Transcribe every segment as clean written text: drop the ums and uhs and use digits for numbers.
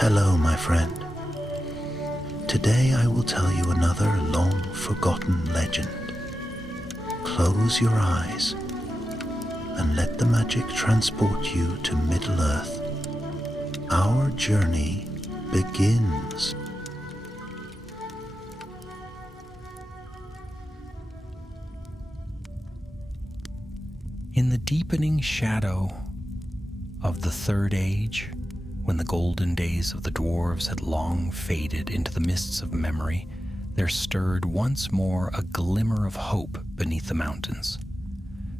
Hello, my friend. Today I will tell you another long-forgotten legend. Close your eyes and let the magic transport you to Middle-earth. Our journey begins. In the deepening shadow of the Third Age, when the golden days of the dwarves had long faded into the mists of memory, there stirred once more a glimmer of hope beneath the mountains.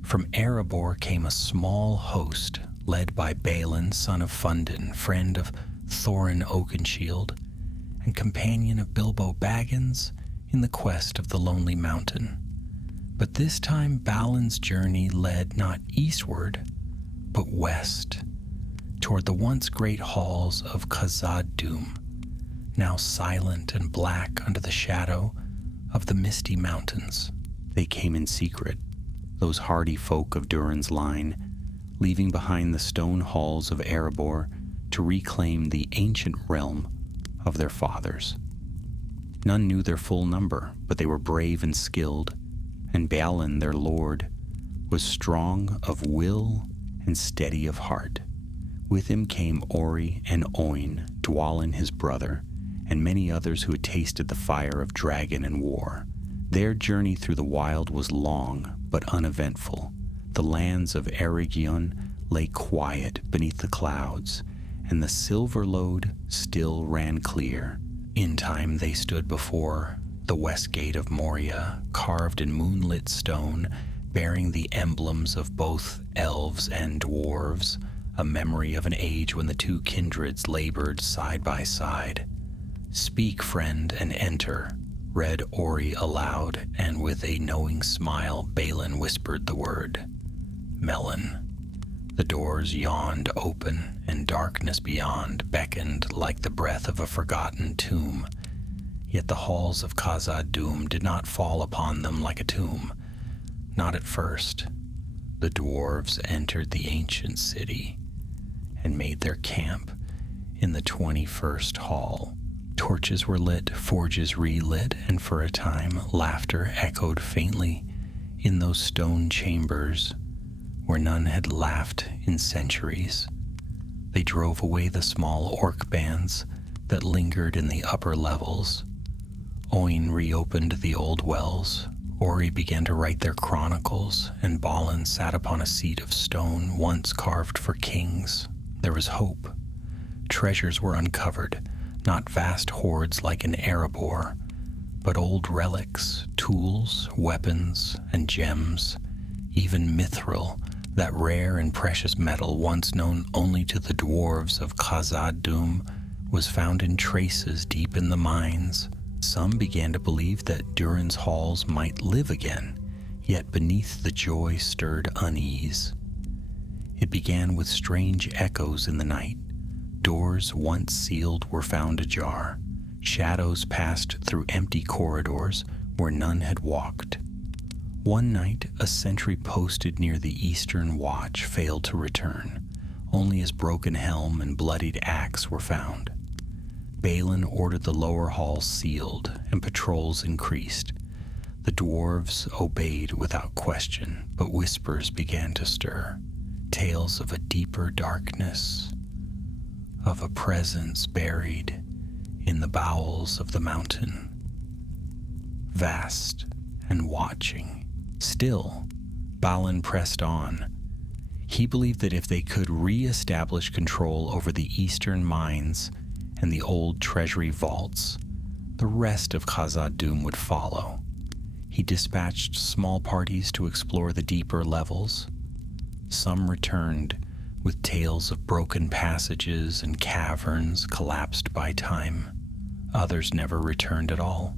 From Erebor came a small host led by Balin, son of Fundin, friend of Thorin Oakenshield, and companion of Bilbo Baggins in the quest of the Lonely Mountain. But this time Balin's journey led not eastward, but west, toward the once great halls of Khazad-dûm, now silent and black under the shadow of the misty mountains. They came in secret, those hardy folk of Durin's line, leaving behind the stone halls of Erebor to reclaim the ancient realm of their fathers. None knew their full number, but they were brave and skilled, and Balin, their lord, was strong of will and steady of heart. With him came Ori and Oin, Dwalin his brother, and many others who had tasted the fire of dragon and war. Their journey through the wild was long, but uneventful. The lands of Eregion lay quiet beneath the clouds, and the silver lode still ran clear. In time they stood before the west gate of Moria, carved in moonlit stone, bearing the emblems of both elves and dwarves, a memory of an age when the two kindreds labored side by side. "Speak, friend, and enter," read Ori aloud, and with a knowing smile Balin whispered the word, "Melon." The doors yawned open, and darkness beyond beckoned like the breath of a forgotten tomb. Yet the halls of Khazad-dûm did not fall upon them like a tomb. Not at first. The dwarves entered the ancient city and made their camp in the 21st hall. Torches were lit, forges relit, and for a time laughter echoed faintly in those stone chambers where none had laughed in centuries. They drove away the small orc bands that lingered in the upper levels. Oin reopened the old wells. Ori began to write their chronicles, and Balin sat upon a seat of stone once carved for kings. There was hope. Treasures were uncovered, not vast hoards like in Erebor, but old relics, tools, weapons, and gems, even mithril, that rare and precious metal once known only to the dwarves of Khazad-dûm, was found in traces deep in the mines. Some began to believe that Durin's halls might live again, yet beneath the joy stirred unease. It began with strange echoes in the night. Doors once sealed were found ajar. Shadows passed through empty corridors where none had walked. One night, a sentry posted near the eastern watch failed to return. Only his broken helm and bloodied axe were found. Balin ordered the lower halls sealed, and patrols increased. The dwarves obeyed without question, but whispers began to stir. Tales of a deeper darkness, of a presence buried in the bowels of the mountain, vast and watching. Still, Balin pressed on. He believed that if they could re-establish control over the eastern mines and the old treasury vaults, the rest of Khazad-dûm would follow. He dispatched small parties to explore the deeper levels. Some returned with tales of broken passages and caverns collapsed by time. Others never returned at all.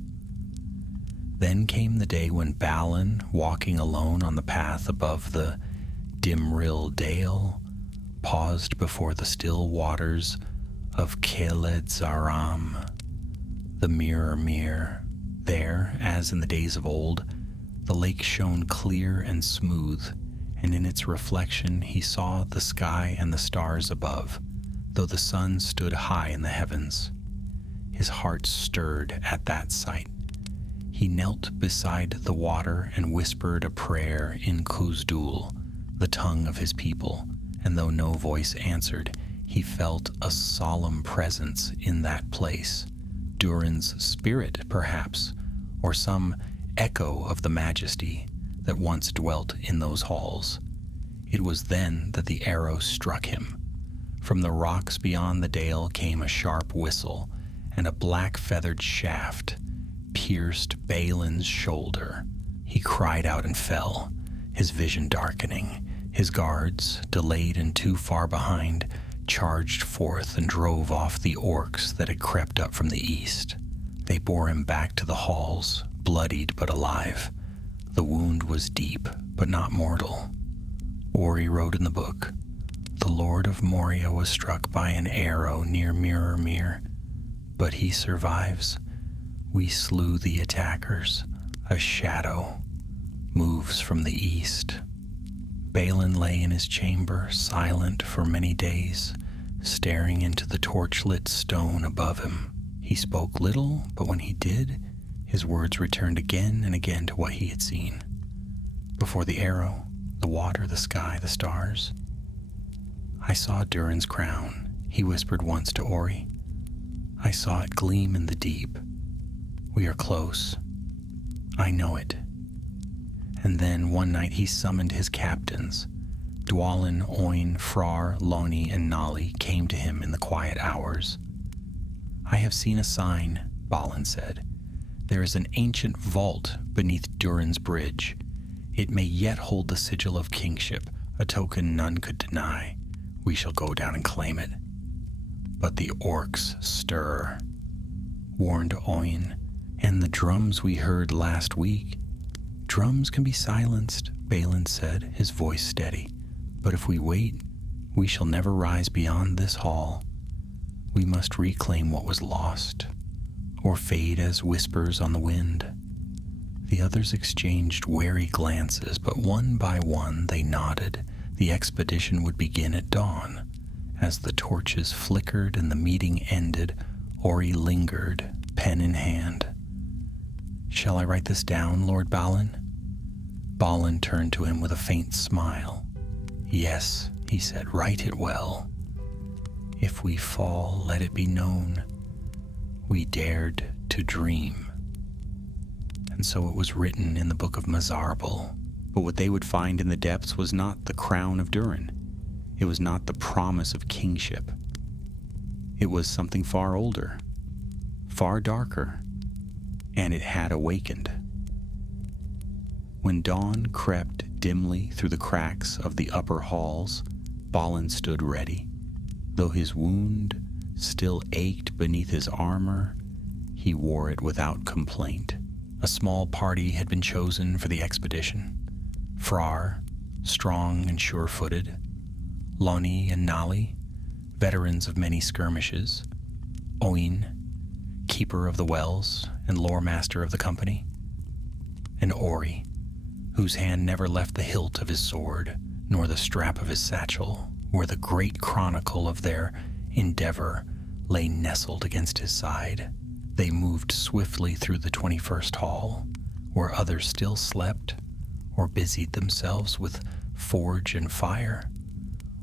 Then came the day when Balin, walking alone on the path above the Dimrill Dale, paused before the still waters of Kheled Zaram, the Mirror Mere. There, as in the days of old, the lake shone clear and smooth, and in its reflection he saw the sky and the stars above. though the sun stood high in the heavens. His heart stirred at that sight. He knelt beside the water and whispered a prayer in Khuzdul, the tongue of his people, and though no voice answered, he felt a solemn presence in that place, Durin's spirit, perhaps, or some echo of the majesty that once dwelt in those halls. It was then that the arrow struck him. From the rocks beyond the dale came a sharp whistle, and a black-feathered shaft pierced Balin's shoulder. He cried out and fell, his vision darkening. His guards, delayed and too far behind, charged forth and drove off the orcs that had crept up from the east. They bore him back to the halls, bloodied but alive. The wound was deep, but not mortal. Ori wrote in the book, "The Lord of Moria was struck by an arrow near Mirror, but he survives. We slew the attackers. A shadow moves from the east." Balin lay in his chamber, silent for many days, staring into the torch-lit stone above him. He spoke little, but when he did, his words returned again and again to what he had seen. Before the arrow, the water, the sky, the stars. "I saw Durin's crown," he whispered once to Ori. "I saw it gleam in the deep. We are close. I know it." And then one night he summoned his captains. Dwalin, Oin, Frar, Loni, and Nali came to him in the quiet hours. "I have seen a sign," Balin said. "There is an ancient vault beneath Durin's bridge. It may yet hold the sigil of kingship, a token none could deny. We shall go down and claim it." "But the orcs stir," warned Oin, "and the drums we heard last week." "Drums can be silenced," Balin said, his voice steady. "But if we wait, we shall never rise beyond this hall. We must reclaim what was lost, or fade as whispers on the wind." The others exchanged wary glances, but one by one they nodded. The expedition would begin at dawn. As the torches flickered and the meeting ended, Ori lingered, pen in hand. "Shall I write this down, Lord Balin?" Balin turned to him with a faint smile. "Yes," he said, "write it well. If we fall, let it be known we dared to dream." And so it was written in the book of Mazarbel. But what they would find in the depths was not the crown of Durin. It was not the promise of kingship. It was something far older, far darker, and it had awakened. When dawn crept dimly through the cracks of the upper halls, Balin stood ready. Though his wound still ached beneath his armor, he wore it without complaint. A small party had been chosen for the expedition. Frar, strong and sure-footed. Loni and Nali, veterans of many skirmishes. Oin, keeper of the wells and lore master of the company. And Ori, whose hand never left the hilt of his sword, nor the strap of his satchel, where the great chronicle of their endeavor lay nestled against his side. They moved swiftly through the 21st hall, where others still slept or busied themselves with forge and fire.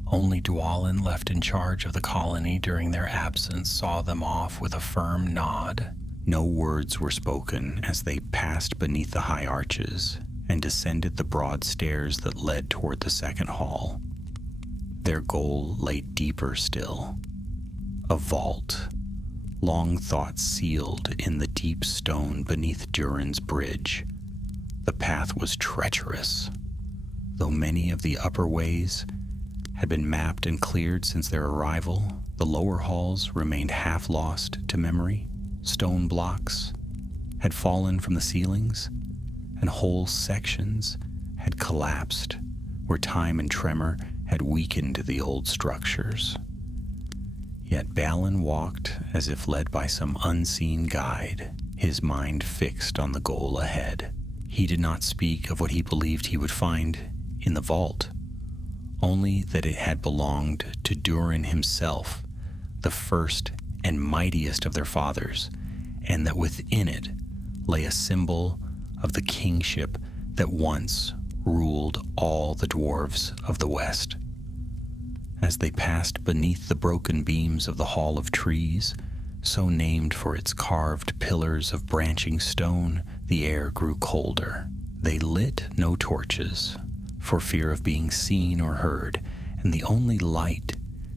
Only Dwalin, left in charge of the colony during their absence, saw them off with a firm nod. No words were spoken as they passed beneath the high arches and descended the broad stairs that led toward the second hall. Their goal lay deeper still. A vault, long thought sealed in the deep stone beneath Durin's bridge. The path was treacherous, though many of the upper ways had been mapped and cleared since their arrival. The lower halls remained half lost to memory. Stone blocks had fallen from the ceilings, and whole sections had collapsed where time and tremor had weakened the old structures. Yet Balin walked as if led by some unseen guide, his mind fixed on the goal ahead. He did not speak of what he believed he would find in the vault, only that it had belonged to Durin himself, the first and mightiest of their fathers, and that within it lay a symbol of the kingship that once ruled all the dwarves of the West. As they passed beneath the broken beams of the Hall of Trees, so named for its carved pillars of branching stone, the air grew colder. They lit no torches, for fear of being seen or heard, and the only light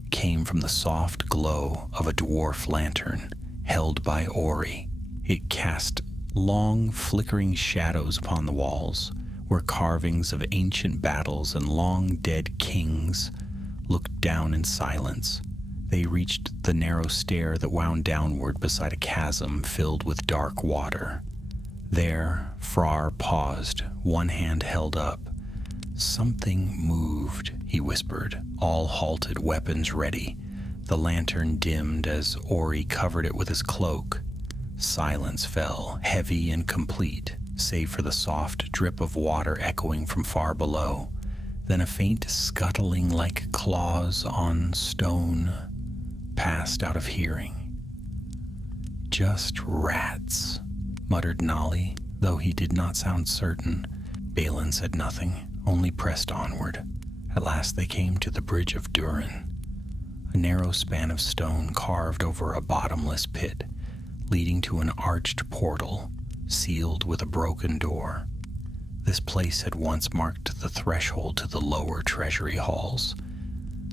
came from the soft glow of a dwarf lantern held by Ori. It cast long, flickering shadows upon the walls, where carvings of ancient battles and long-dead kings looked down in silence. They reached the narrow stair that wound downward beside a chasm filled with dark water. There, Frar paused, one hand held up. "Something moved," he whispered. All halted, weapons ready. The lantern dimmed as Ori covered it with his cloak. Silence fell, heavy and complete, save for the soft drip of water echoing from far below. Then a faint scuttling like claws on stone passed out of hearing. "Just rats," muttered Nolly, though he did not sound certain. Balin said nothing, only pressed onward. At last they came to the Bridge of Durin, a narrow span of stone carved over a bottomless pit, leading to an arched portal, sealed with a broken door. This place had once marked the threshold to the lower treasury halls.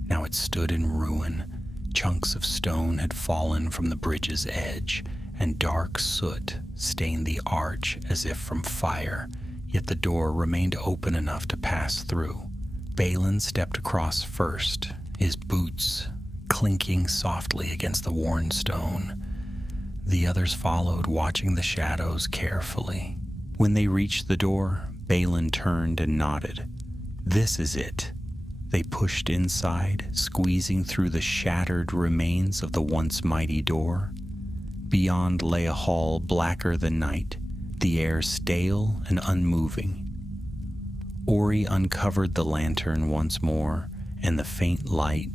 Now it stood in ruin. Chunks of stone had fallen from the bridge's edge, and dark soot stained the arch as if from fire, yet the door remained open enough to pass through. Balin stepped across first, his boots clinking softly against the worn stone. The others followed, watching the shadows carefully. When they reached the door, Balin turned and nodded. "This is it." They pushed inside, squeezing through the shattered remains of the once mighty door. Beyond lay a hall blacker than night, the air stale and unmoving. Ori uncovered the lantern once more, and the faint light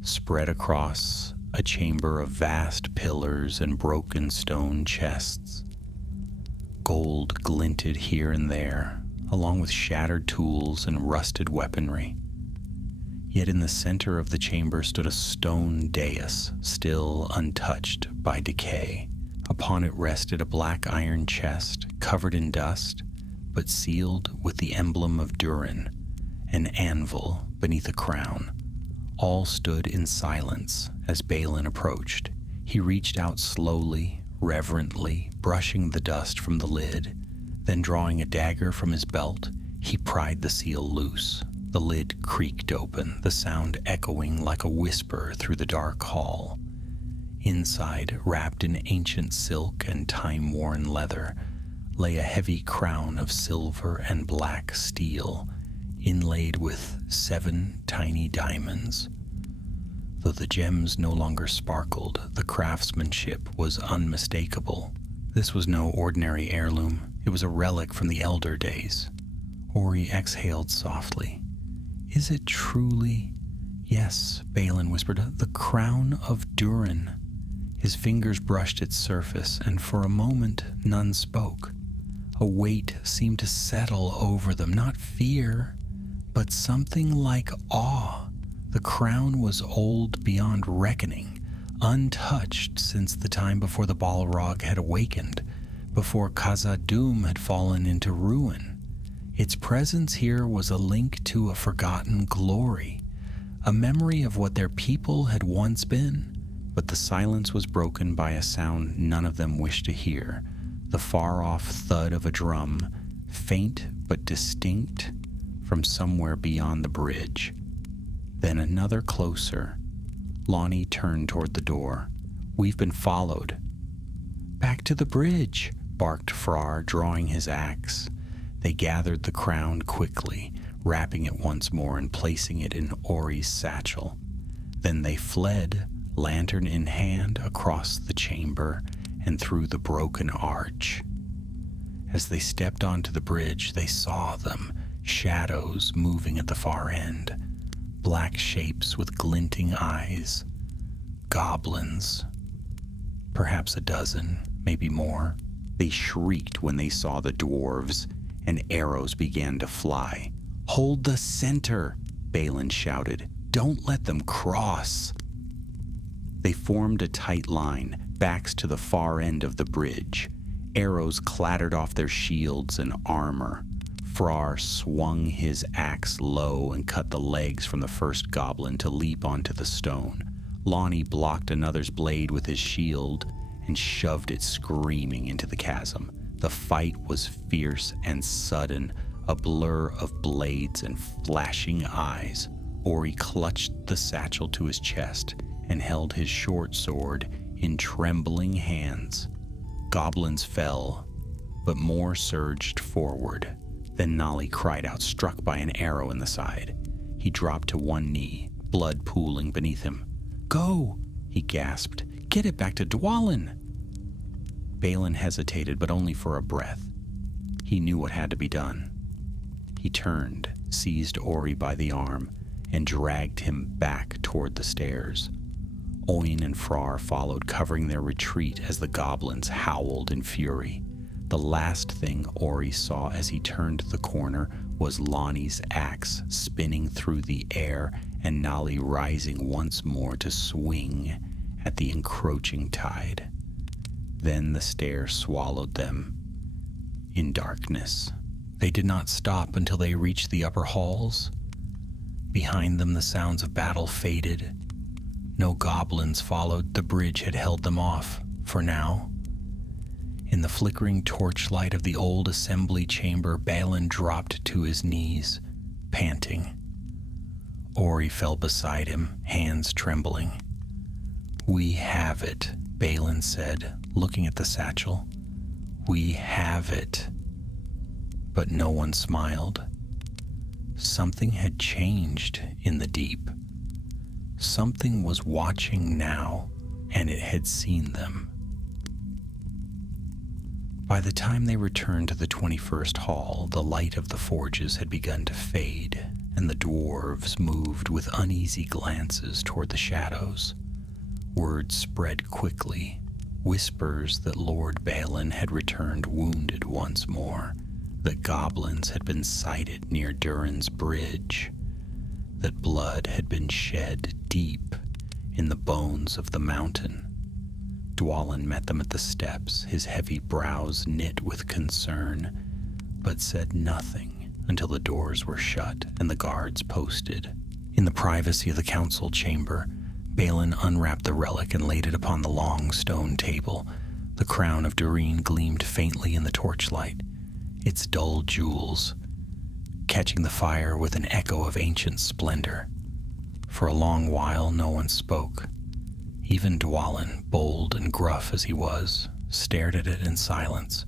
spread across a chamber of vast pillars and broken stone chests. Gold glinted here and there, along with shattered tools and rusted weaponry. Yet in the center of the chamber stood a stone dais, still untouched by decay. Upon it rested a black iron chest, covered in dust, but sealed with the emblem of Durin, an anvil beneath a crown. All stood in silence as Balin approached. He reached out slowly, reverently, brushing the dust from the lid. Then drawing a dagger from his belt, he pried the seal loose. The lid creaked open, the sound echoing like a whisper through the dark hall. Inside, wrapped in ancient silk and time-worn leather, lay a heavy crown of silver and black steel, inlaid with 7 tiny diamonds. Though the gems no longer sparkled, the craftsmanship was unmistakable. This was no ordinary heirloom. It was a relic from the elder days. Ori exhaled softly. "Is it truly?" "Yes," Balin whispered, "the crown of Durin." His fingers brushed its surface, and for a moment none spoke. A weight seemed to settle over them, not fear, but something like awe. The crown was old beyond reckoning, untouched since the time before the Balrog had awakened, before Khazad-dûm had fallen into ruin. Its presence here was a link to a forgotten glory, a memory of what their people had once been. But the silence was broken by a sound none of them wished to hear, the far-off thud of a drum, faint but distinct from somewhere beyond the bridge. Then another closer. Lonnie turned toward the door. "We've been followed." "Back to the bridge," barked Frar, drawing his axe. They gathered the crown quickly, wrapping it once more and placing it in Ori's satchel. Then they fled, lantern in hand, across the chamber and through the broken arch. As they stepped onto the bridge, they saw them, shadows moving at the far end, black shapes with glinting eyes. goblins. Perhaps a dozen, maybe more. They shrieked when they saw the dwarves, and arrows began to fly. "Hold the center," Balin shouted. "Don't let them cross." They formed a tight line, backs to the far end of the bridge. Arrows clattered off their shields and armor. Frar swung his axe low and cut the legs from the first goblin to leap onto the stone. Lonnie blocked another's blade with his shield and shoved it screaming into the chasm. The fight was fierce and sudden, a blur of blades and flashing eyes. Ori clutched the satchel to his chest and held his short sword in trembling hands. Goblins fell, but more surged forward. Then Nali cried out, struck by an arrow in the side. He dropped to one knee, blood pooling beneath him. "Go!" he gasped. "Get it back to Dwalin!" Balin hesitated, but only for a breath. He knew what had to be done. He turned, seized Ori by the arm, and dragged him back toward the stairs. Oin and Frar followed, covering their retreat as the goblins howled in fury. The last thing Ori saw as he turned the corner was Lonnie's axe spinning through the air and Nali rising once more to swing at the encroaching tide. Then the stair swallowed them in darkness. They did not stop until they reached the upper halls. Behind them, the sounds of battle faded. No goblins followed. The bridge had held them off, for now. In the flickering torchlight of the old assembly chamber, Balin dropped to his knees, panting. Ori fell beside him, hands trembling. "We have it," Balin said, looking at the satchel. "We have it." But no one smiled. Something had changed in the deep. Something was watching now, and it had seen them. By the time they returned to the 21st hall, the light of the forges had begun to fade, and the dwarves moved with uneasy glances toward the shadows. Word spread quickly, whispers that Lord Balin had returned wounded once more, that goblins had been sighted near Durin's bridge, that blood had been shed deep in the bones of the mountain. Dwalin met them at the steps, his heavy brows knit with concern, but said nothing until the doors were shut and the guards posted. In the privacy of the council chamber, Balin unwrapped the relic and laid it upon the long stone table. The crown of Durin gleamed faintly in the torchlight, its dull jewels catching the fire with an echo of ancient splendor. For a long while, no one spoke. Even Dwalin, bold and gruff as he was, stared at it in silence.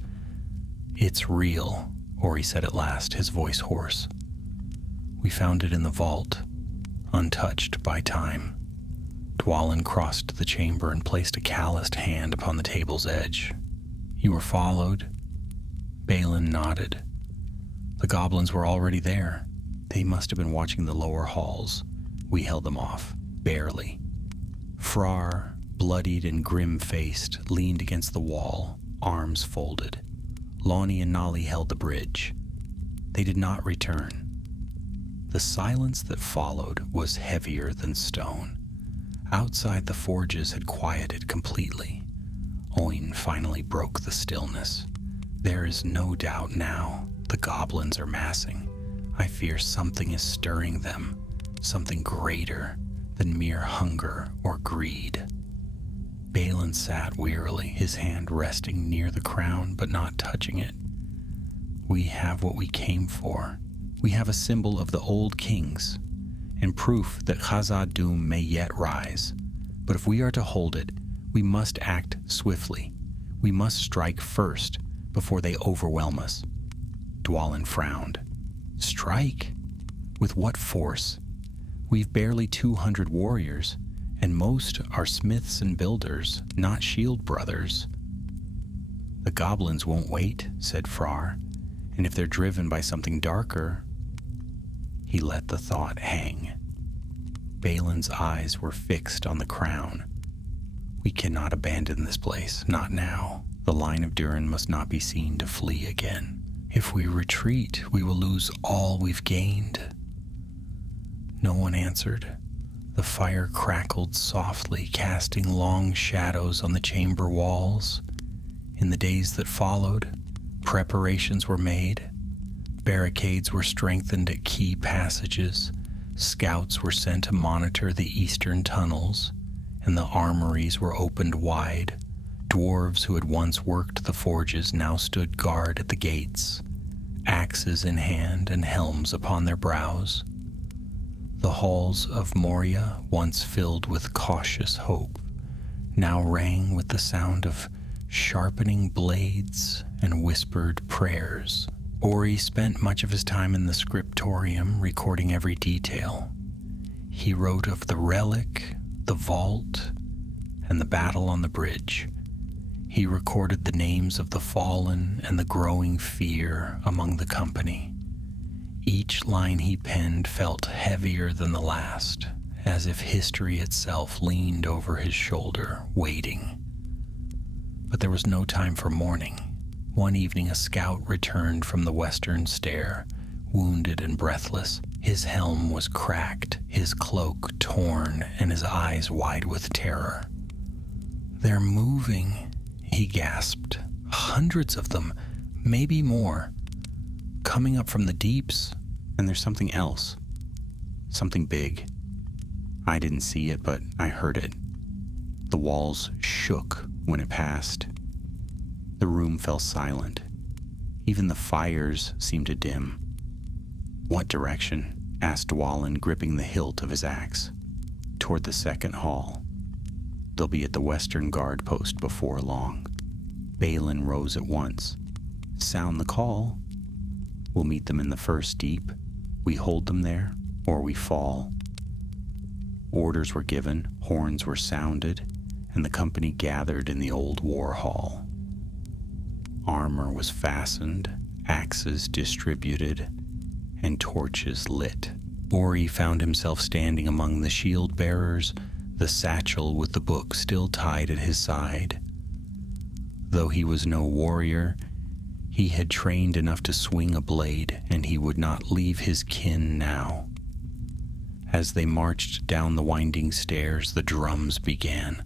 "It's real," Ori said at last, his voice hoarse. "We found it in the vault, untouched by time." Dwalin crossed the chamber and placed a calloused hand upon the table's edge. "You were followed?" Balin nodded. "The goblins were already there. They must have been watching the lower halls. We held them off, barely." Frar, bloodied and grim-faced, leaned against the wall, arms folded. Lonnie and Nali held the bridge. They did not return. The silence that followed was heavier than stone. Outside, the forges had quieted completely. Oin finally broke the stillness. "There is no doubt now. The goblins are massing. I fear something is stirring them, something greater than mere hunger or greed." Balin sat wearily, his hand resting near the crown but not touching it. "We have what we came for. We have a symbol of the old kings, and proof that Khazad-dûm may yet rise. But if we are to hold it, we must act swiftly. We must strike first, before they overwhelm us." Dwalin frowned. "Strike? With what force? We've barely 200 warriors, and most are smiths and builders, not shield brothers." "The goblins won't wait," said Frar, "and if they're driven by something darker..." He let the thought hang. Balin's eyes were fixed on the crown. We cannot abandon this place, not now. The line of Durin must not be seen to flee again. If we retreat, we will lose all we've gained. No one answered. The fire crackled softly, casting long shadows on the chamber walls. In the days that followed, preparations were made. Barricades were strengthened at key passages. Scouts were sent to monitor the eastern tunnels, and the armories were opened wide. Dwarves who had once worked the forges now stood guard at the gates, axes in hand and helms upon their brows. The halls of Moria, once filled with cautious hope, now rang with the sound of sharpening blades and whispered prayers. Ori spent much of his time in the scriptorium, recording every detail. He wrote of the relic, the vault, and the battle on the bridge. He recorded the names of the fallen and the growing fear among the company. Each line he penned felt heavier than the last, as if history itself leaned over his shoulder, waiting. But there was no time for mourning. One evening a scout returned from the western stair, wounded and breathless. His helm was cracked, his cloak torn, and his eyes wide with terror. "They're moving," he gasped. "Hundreds of them, maybe more, coming up from the deeps." And there's something else. Something big. I didn't see it, but I heard it. The walls shook when it passed. The room fell silent. Even the fires seemed to dim. "What direction?" asked Balin, gripping the hilt of his axe. "Toward the second hall. They'll be at the western guard post before long." Balin rose at once. "Sound the call. We'll meet them in the first deep. We hold them there, or we fall." Orders were given, horns were sounded, and the company gathered in the old war hall. Armor was fastened, axes distributed, and torches lit. Ori found himself standing among the shield bearers, the satchel with the book still tied at his side. Though he was no warrior, he had trained enough to swing a blade, and he would not leave his kin now. As they marched down the winding stairs, the drums began.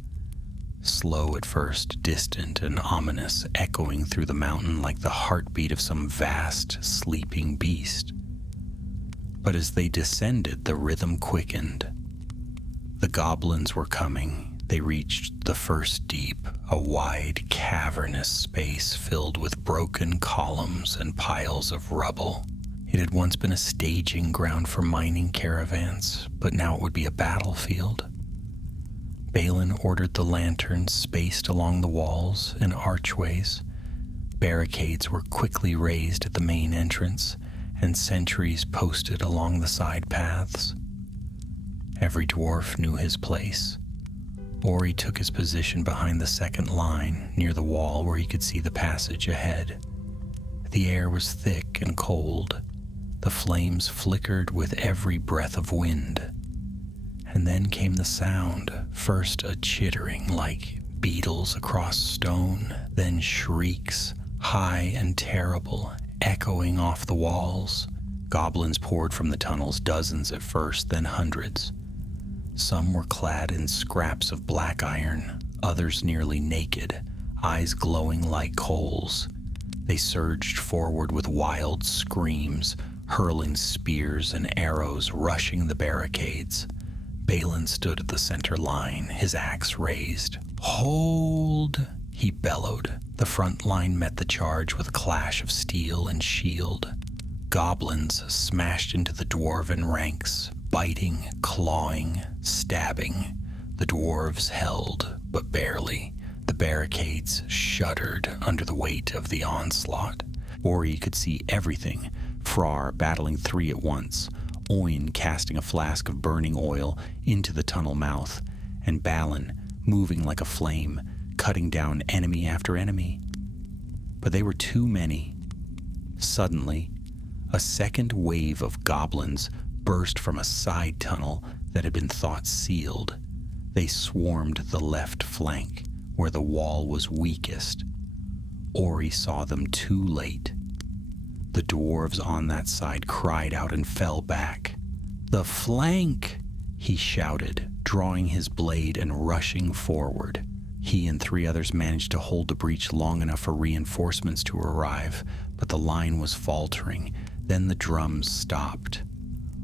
Slow at first, distant and ominous, echoing through the mountain like the heartbeat of some vast, sleeping beast. But as they descended, the rhythm quickened. The goblins were coming. They reached the first deep, a wide, cavernous space filled with broken columns and piles of rubble. It had once been a staging ground for mining caravans, but now it would be a battlefield. Balin ordered the lanterns spaced along the walls and archways. Barricades were quickly raised at the main entrance, and sentries posted along the side paths. Every dwarf knew his place. Ori took his position behind the second line, near the wall where he could see the passage ahead. The air was thick and cold. The flames flickered with every breath of wind. And then came the sound, first a chittering like beetles across stone, then shrieks, high and terrible, echoing off the walls. Goblins poured from the tunnels, dozens at first, then hundreds. Some were clad in scraps of black iron, others nearly naked, eyes glowing like coals. They surged forward with wild screams, hurling spears and arrows, rushing the barricades. Balin stood at the center line, his axe raised. "Hold!" he bellowed. The front line met the charge with a clash of steel and shield. Goblins smashed into the dwarven ranks, biting, clawing, stabbing. The dwarves held, but barely. The barricades shuddered under the weight of the onslaught. Ori could see everything. Frar battling three at once, Oin casting a flask of burning oil into the tunnel mouth, and Balin moving like a flame, cutting down enemy after enemy. But they were too many. Suddenly, a second wave of goblins burst from a side tunnel that had been thought sealed. They swarmed the left flank, where the wall was weakest. Ori saw them too late. The dwarves on that side cried out and fell back. "The flank!" he shouted, drawing his blade and rushing forward. He and 3 others managed to hold the breach long enough for reinforcements to arrive, but the line was faltering. Then the drums stopped.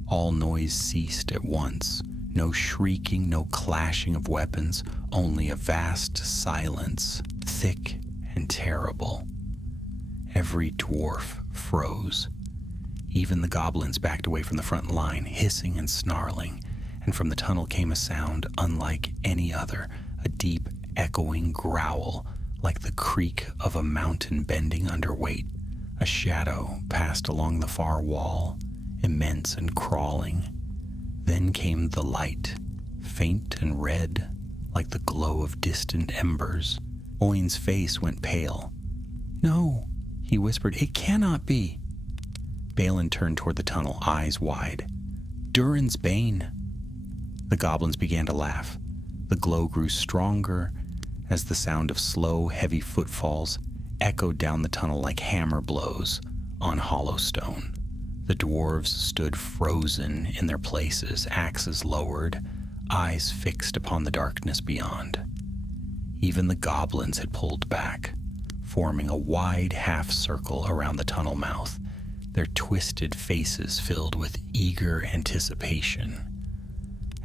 All noise ceased at once. No shrieking, no clashing of weapons, only a vast silence, thick and terrible. Every dwarf froze. Even the goblins backed away from the front line, hissing and snarling, and from the tunnel came a sound unlike any other, a deep, echoing growl, like the creak of a mountain bending under weight. A shadow passed along the far wall, immense and crawling. Then came the light, faint and red, like the glow of distant embers. Owen's face went pale. "No," he whispered, "it cannot be." Balin turned toward the tunnel, eyes wide. "Durin's bane." The goblins began to laugh. The glow grew stronger as the sound of slow, heavy footfalls echoed down the tunnel like hammer blows on hollow stone. The dwarves stood frozen in their places, axes lowered, eyes fixed upon the darkness beyond. Even the goblins had pulled back, forming a wide half-circle around the tunnel mouth, their twisted faces filled with eager anticipation,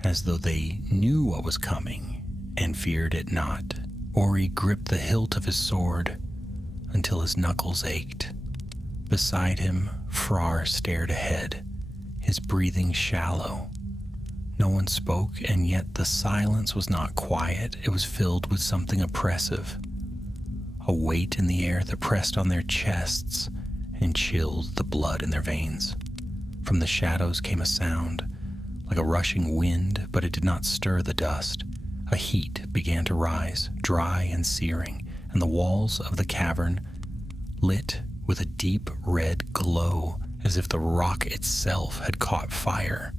as though they knew what was coming and feared it not. Ori gripped the hilt of his sword until his knuckles ached. Beside him, Frar stared ahead, his breathing shallow. No one spoke, and yet the silence was not quiet. It was filled with something oppressive, a weight in the air that pressed on their chests and chilled the blood in their veins. From the shadows came a sound, like a rushing wind, but it did not stir the dust. A heat began to rise, dry and searing, and the walls of the cavern lit with a deep red glow, as if the rock itself had caught fire.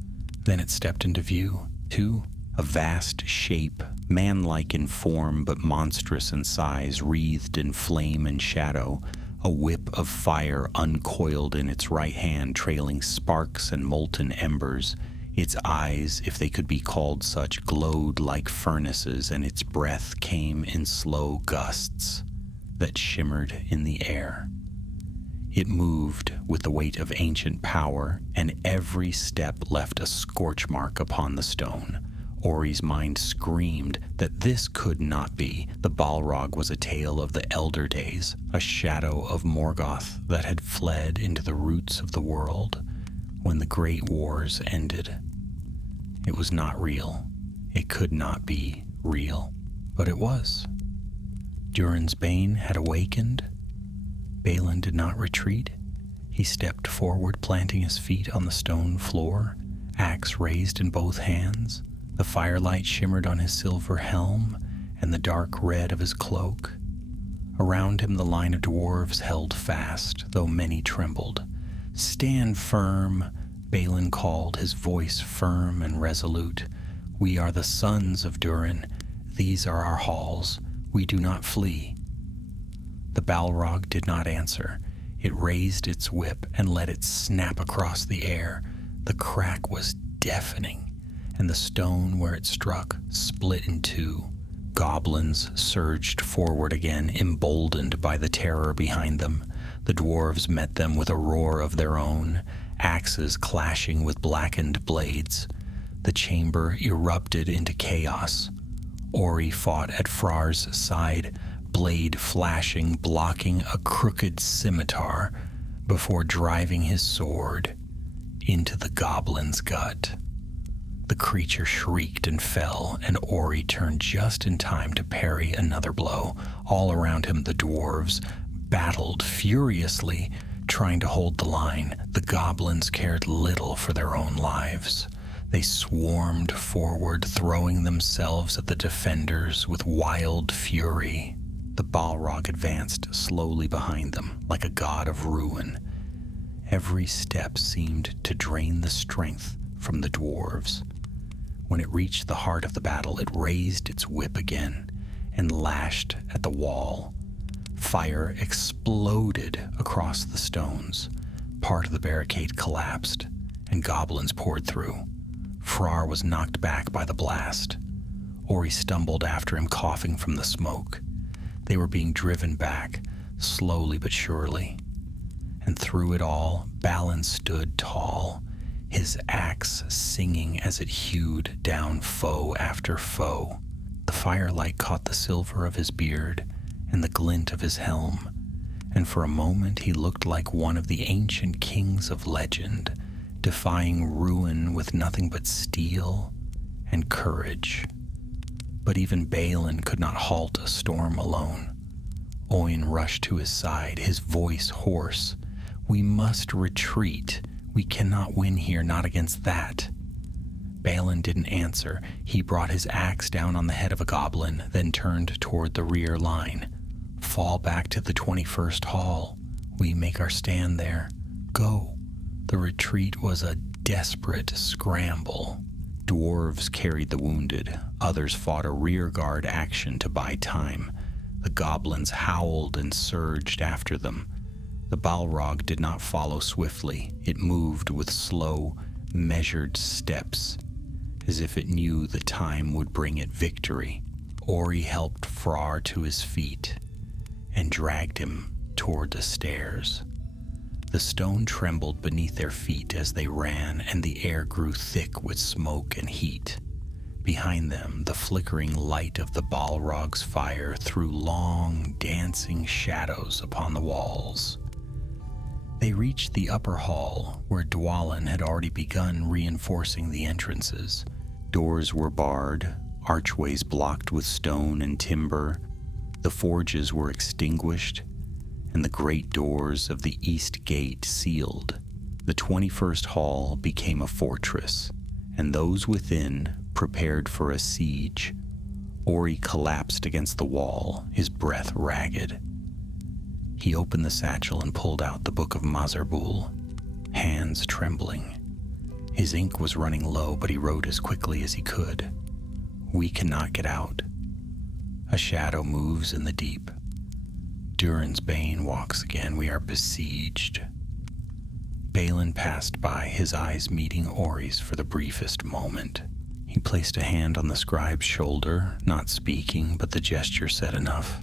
Then it stepped into view, too. A vast shape, man-like in form but monstrous in size, wreathed in flame and shadow. A whip of fire uncoiled in its right hand, trailing sparks and molten embers. Its eyes, if they could be called such, glowed like furnaces, and its breath came in slow gusts that shimmered in the air. It moved with the weight of ancient power, and every step left a scorch mark upon the stone. Ori's mind screamed that this could not be. The Balrog was a tale of the elder days, a shadow of Morgoth that had fled into the roots of the world when the great wars ended. It was not real. It could not be real. But it was. Durin's bane had awakened. Balin did not retreat. He stepped forward, planting his feet on the stone floor, axe raised in both hands. The firelight shimmered on his silver helm and the dark red of his cloak. Around him the line of dwarves held fast, though many trembled. "Stand firm," Balin called, his voice firm and resolute. "We are the sons of Durin. These are our halls. We do not flee." The Balrog did not answer. It raised its whip and let it snap across the air. The crack was deafening, and the stone where it struck split in two. Goblins surged forward again, emboldened by the terror behind them. The dwarves met them with a roar of their own, axes clashing with blackened blades. The chamber erupted into chaos. Ori fought at Frar's side, blade flashing, blocking a crooked scimitar before driving his sword into the goblin's gut. The creature shrieked and fell, and Ori turned just in time to parry another blow. All around him, the dwarves battled furiously, trying to hold the line. The goblins cared little for their own lives. They swarmed forward, throwing themselves at the defenders with wild fury. The Balrog advanced slowly behind them, like a god of ruin. Every step seemed to drain the strength from the dwarves. When it reached the heart of the battle, it raised its whip again and lashed at the wall. Fire exploded across the stones. Part of the barricade collapsed, and goblins poured through. Frar was knocked back by the blast. Ori stumbled after him, coughing from the smoke. They were being driven back, slowly but surely. And through it all, Balin stood tall, his axe singing as it hewed down foe after foe. The firelight caught the silver of his beard and the glint of his helm, and for a moment he looked like one of the ancient kings of legend, defying ruin with nothing but steel and courage. But even Balin could not halt a storm alone. Oin rushed to his side, his voice hoarse. "We must retreat. We cannot win here, not against that." Balin didn't answer. He brought his axe down on the head of a goblin, then turned toward the rear line. "Fall back to the 21st Hall. We make our stand there. Go." The retreat was a desperate scramble. Dwarves carried the wounded. Others fought a rearguard action to buy time. The goblins howled and surged after them. The Balrog did not follow swiftly. It moved with slow, measured steps, as if it knew the time would bring it victory. Ori helped Frar to his feet and dragged him toward the stairs. The stone trembled beneath their feet as they ran, and the air grew thick with smoke and heat. Behind them, the flickering light of the Balrog's fire threw long, dancing shadows upon the walls. They reached the upper hall, where Dwalin had already begun reinforcing the entrances. Doors were barred, archways blocked with stone and timber. The forges were extinguished, and the great doors of the east gate sealed. The 21st Hall became a fortress, and those within prepared for a siege. Ori collapsed against the wall, his breath ragged. He opened the satchel and pulled out the Book of Mazarbul, hands trembling. His ink was running low, but he wrote as quickly as he could. "We cannot get out. A shadow moves in the deep. Durin's bane walks again. We are besieged." Balin passed by, his eyes meeting Ori's for the briefest moment. He placed a hand on the scribe's shoulder, not speaking, but the gesture said enough.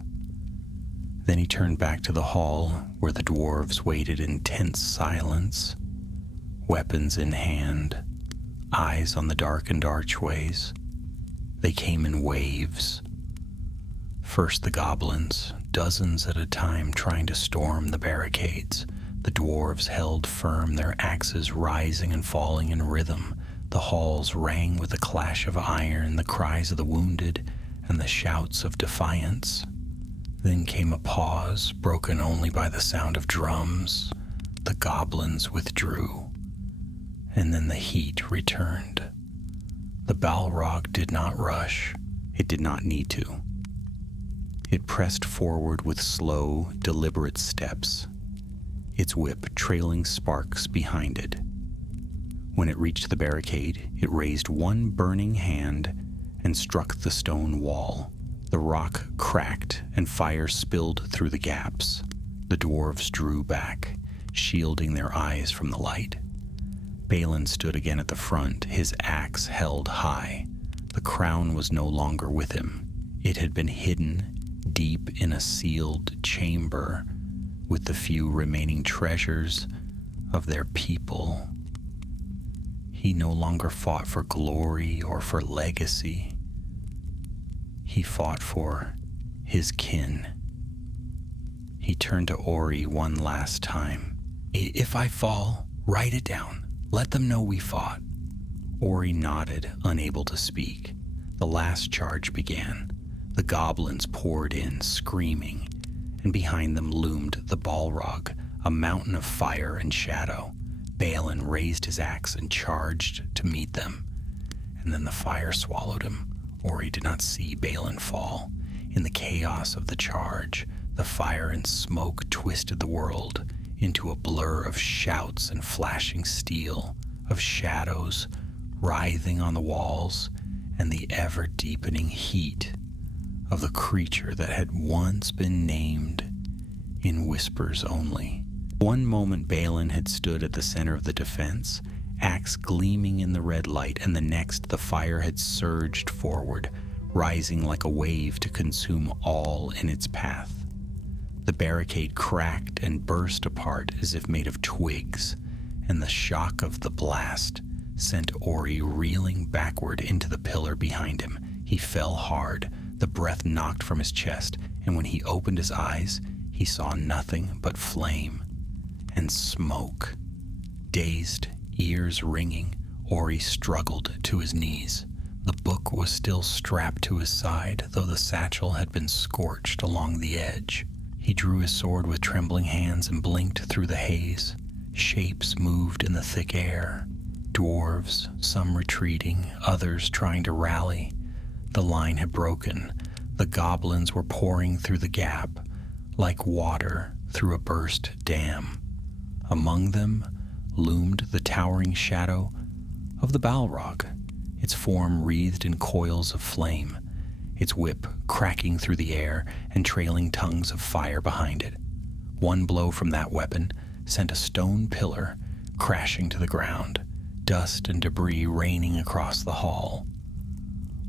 Then he turned back to the hall, where the dwarves waited in tense silence, weapons in hand, eyes on the darkened archways. They came in waves. First the goblins, dozens at a time trying to storm the barricades. The dwarves held firm, their axes rising and falling in rhythm. The halls rang with the clash of iron, the cries of the wounded, and the shouts of defiance. Then came a pause, broken only by the sound of drums. The goblins withdrew, and then the heat returned. The Balrog did not rush. It did not need to. It pressed forward with slow, deliberate steps, its whip trailing sparks behind it. When it reached the barricade, it raised one burning hand and struck the stone wall. The rock cracked and fire spilled through the gaps. The dwarves drew back, shielding their eyes from the light. Balin stood again at the front, his axe held high. The crown was no longer with him. It had been hidden deep in a sealed chamber with the few remaining treasures of their people. He no longer fought for glory or for legacy. He fought for his kin. He turned to Ori one last time. "If I fall, write it down. Let them know we fought." Ori nodded, unable to speak. The last charge began. The goblins poured in, screaming, and behind them loomed the Balrog, a mountain of fire and shadow. Balin raised his axe and charged to meet them, and then the fire swallowed him. Ori did not see Balin fall. In the chaos of the charge, the fire and smoke twisted the world into a blur of shouts and flashing steel, of shadows writhing on the walls and the ever-deepening heat of the creature that had once been named in whispers only. One moment Balin had stood at the center of the defense, axe gleaming in the red light, and the next the fire had surged forward, rising like a wave to consume all in its path. The barricade cracked and burst apart as if made of twigs, and the shock of the blast sent Ori reeling backward into the pillar behind him. He fell hard, the breath knocked from his chest, and when he opened his eyes, he saw nothing but flame and smoke. Dazed, ears ringing, Ori struggled to his knees. The book was still strapped to his side, though the satchel had been scorched along the edge. He drew his sword with trembling hands and blinked through the haze. Shapes moved in the thick air. Dwarves, some retreating, others trying to rally. The line had broken. The goblins were pouring through the gap, like water through a burst dam. Among them loomed the towering shadow of the Balrog, its form wreathed in coils of flame, its whip cracking through the air and trailing tongues of fire behind it. One blow from that weapon sent a stone pillar crashing to the ground, dust and debris raining across the hall.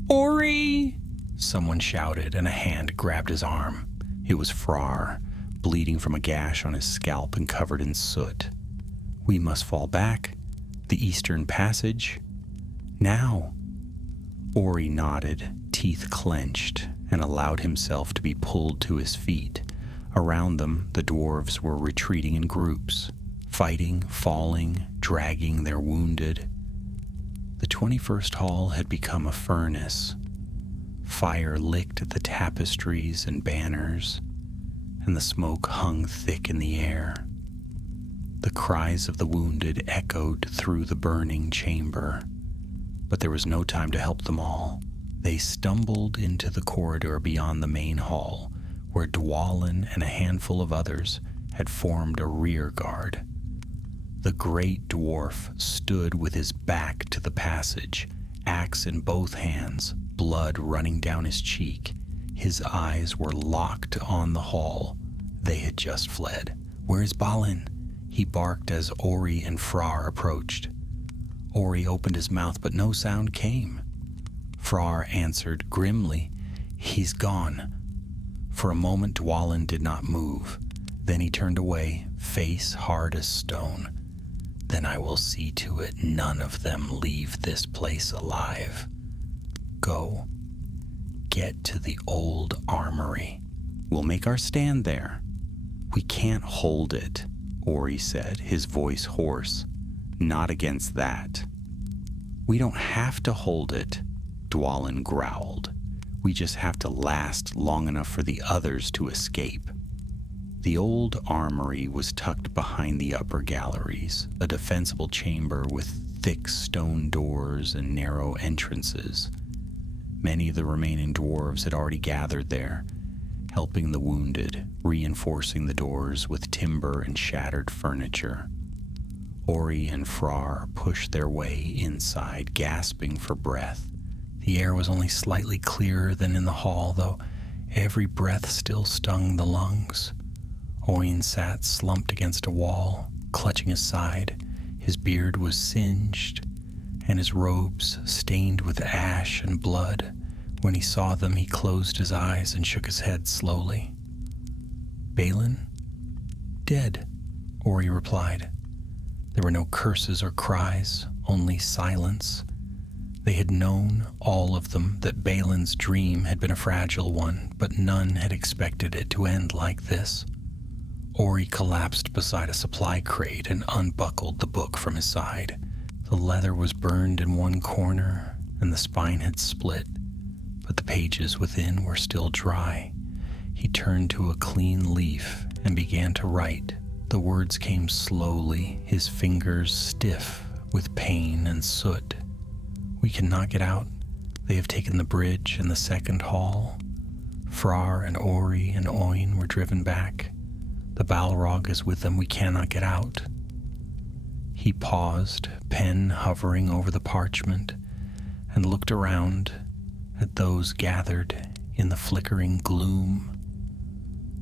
"Ori!" someone shouted, and a hand grabbed his arm. It was Frar, bleeding from a gash on his scalp and covered in soot. "We must fall back. The eastern passage. Now." Ori nodded, teeth clenched, and allowed himself to be pulled to his feet. Around them, the dwarves were retreating in groups, fighting, falling, dragging their wounded. The 21st Hall had become a furnace. Fire licked at the tapestries and banners, and the smoke hung thick in the air. The cries of the wounded echoed through the burning chamber, but there was no time to help them all. They stumbled into the corridor beyond the main hall, where Dwalin and a handful of others had formed a rear guard. The great dwarf stood with his back to the passage, axe in both hands, blood running down his cheek. His eyes were locked on the hall. They had just fled. "Where's Balin?" he barked as Ori and Frar approached. Ori opened his mouth, but no sound came. Frar answered grimly, "He's gone." For a moment, Dwalin did not move. Then he turned away, face hard as stone. "Then I will see to it none of them leave this place alive. Go. Get to the old armory. We'll make our stand there." "We can't hold it," Ori said, his voice hoarse. "Not against that." "We don't have to hold it," Dwalin growled. "We just have to last long enough for the others to escape." The old armory was tucked behind the upper galleries, a defensible chamber with thick stone doors and narrow entrances. Many of the remaining dwarves had already gathered there, helping the wounded, reinforcing the doors with timber and shattered furniture. Ori and Frar pushed their way inside, gasping for breath. The air was only slightly clearer than in the hall, though every breath still stung the lungs. Oin sat slumped against a wall, clutching his side. His beard was singed, and his robes stained with ash and blood. When he saw them, he closed his eyes and shook his head slowly. "Balin? Dead," Ori replied. There were no curses or cries, only silence. They had known, all of them, that Balin's dream had been a fragile one, but none had expected it to end like this. Ori collapsed beside a supply crate and unbuckled the book from his side. The leather was burned in one corner, and the spine had split, but the pages within were still dry. He turned to a clean leaf and began to write. The words came slowly, his fingers stiff with pain and soot. "We cannot get out. They have taken the bridge and the second hall. Frar and Ori and Oin were driven back. The Balrog is with them. We cannot get out." He paused, pen hovering over the parchment, and looked around at those gathered in the flickering gloom.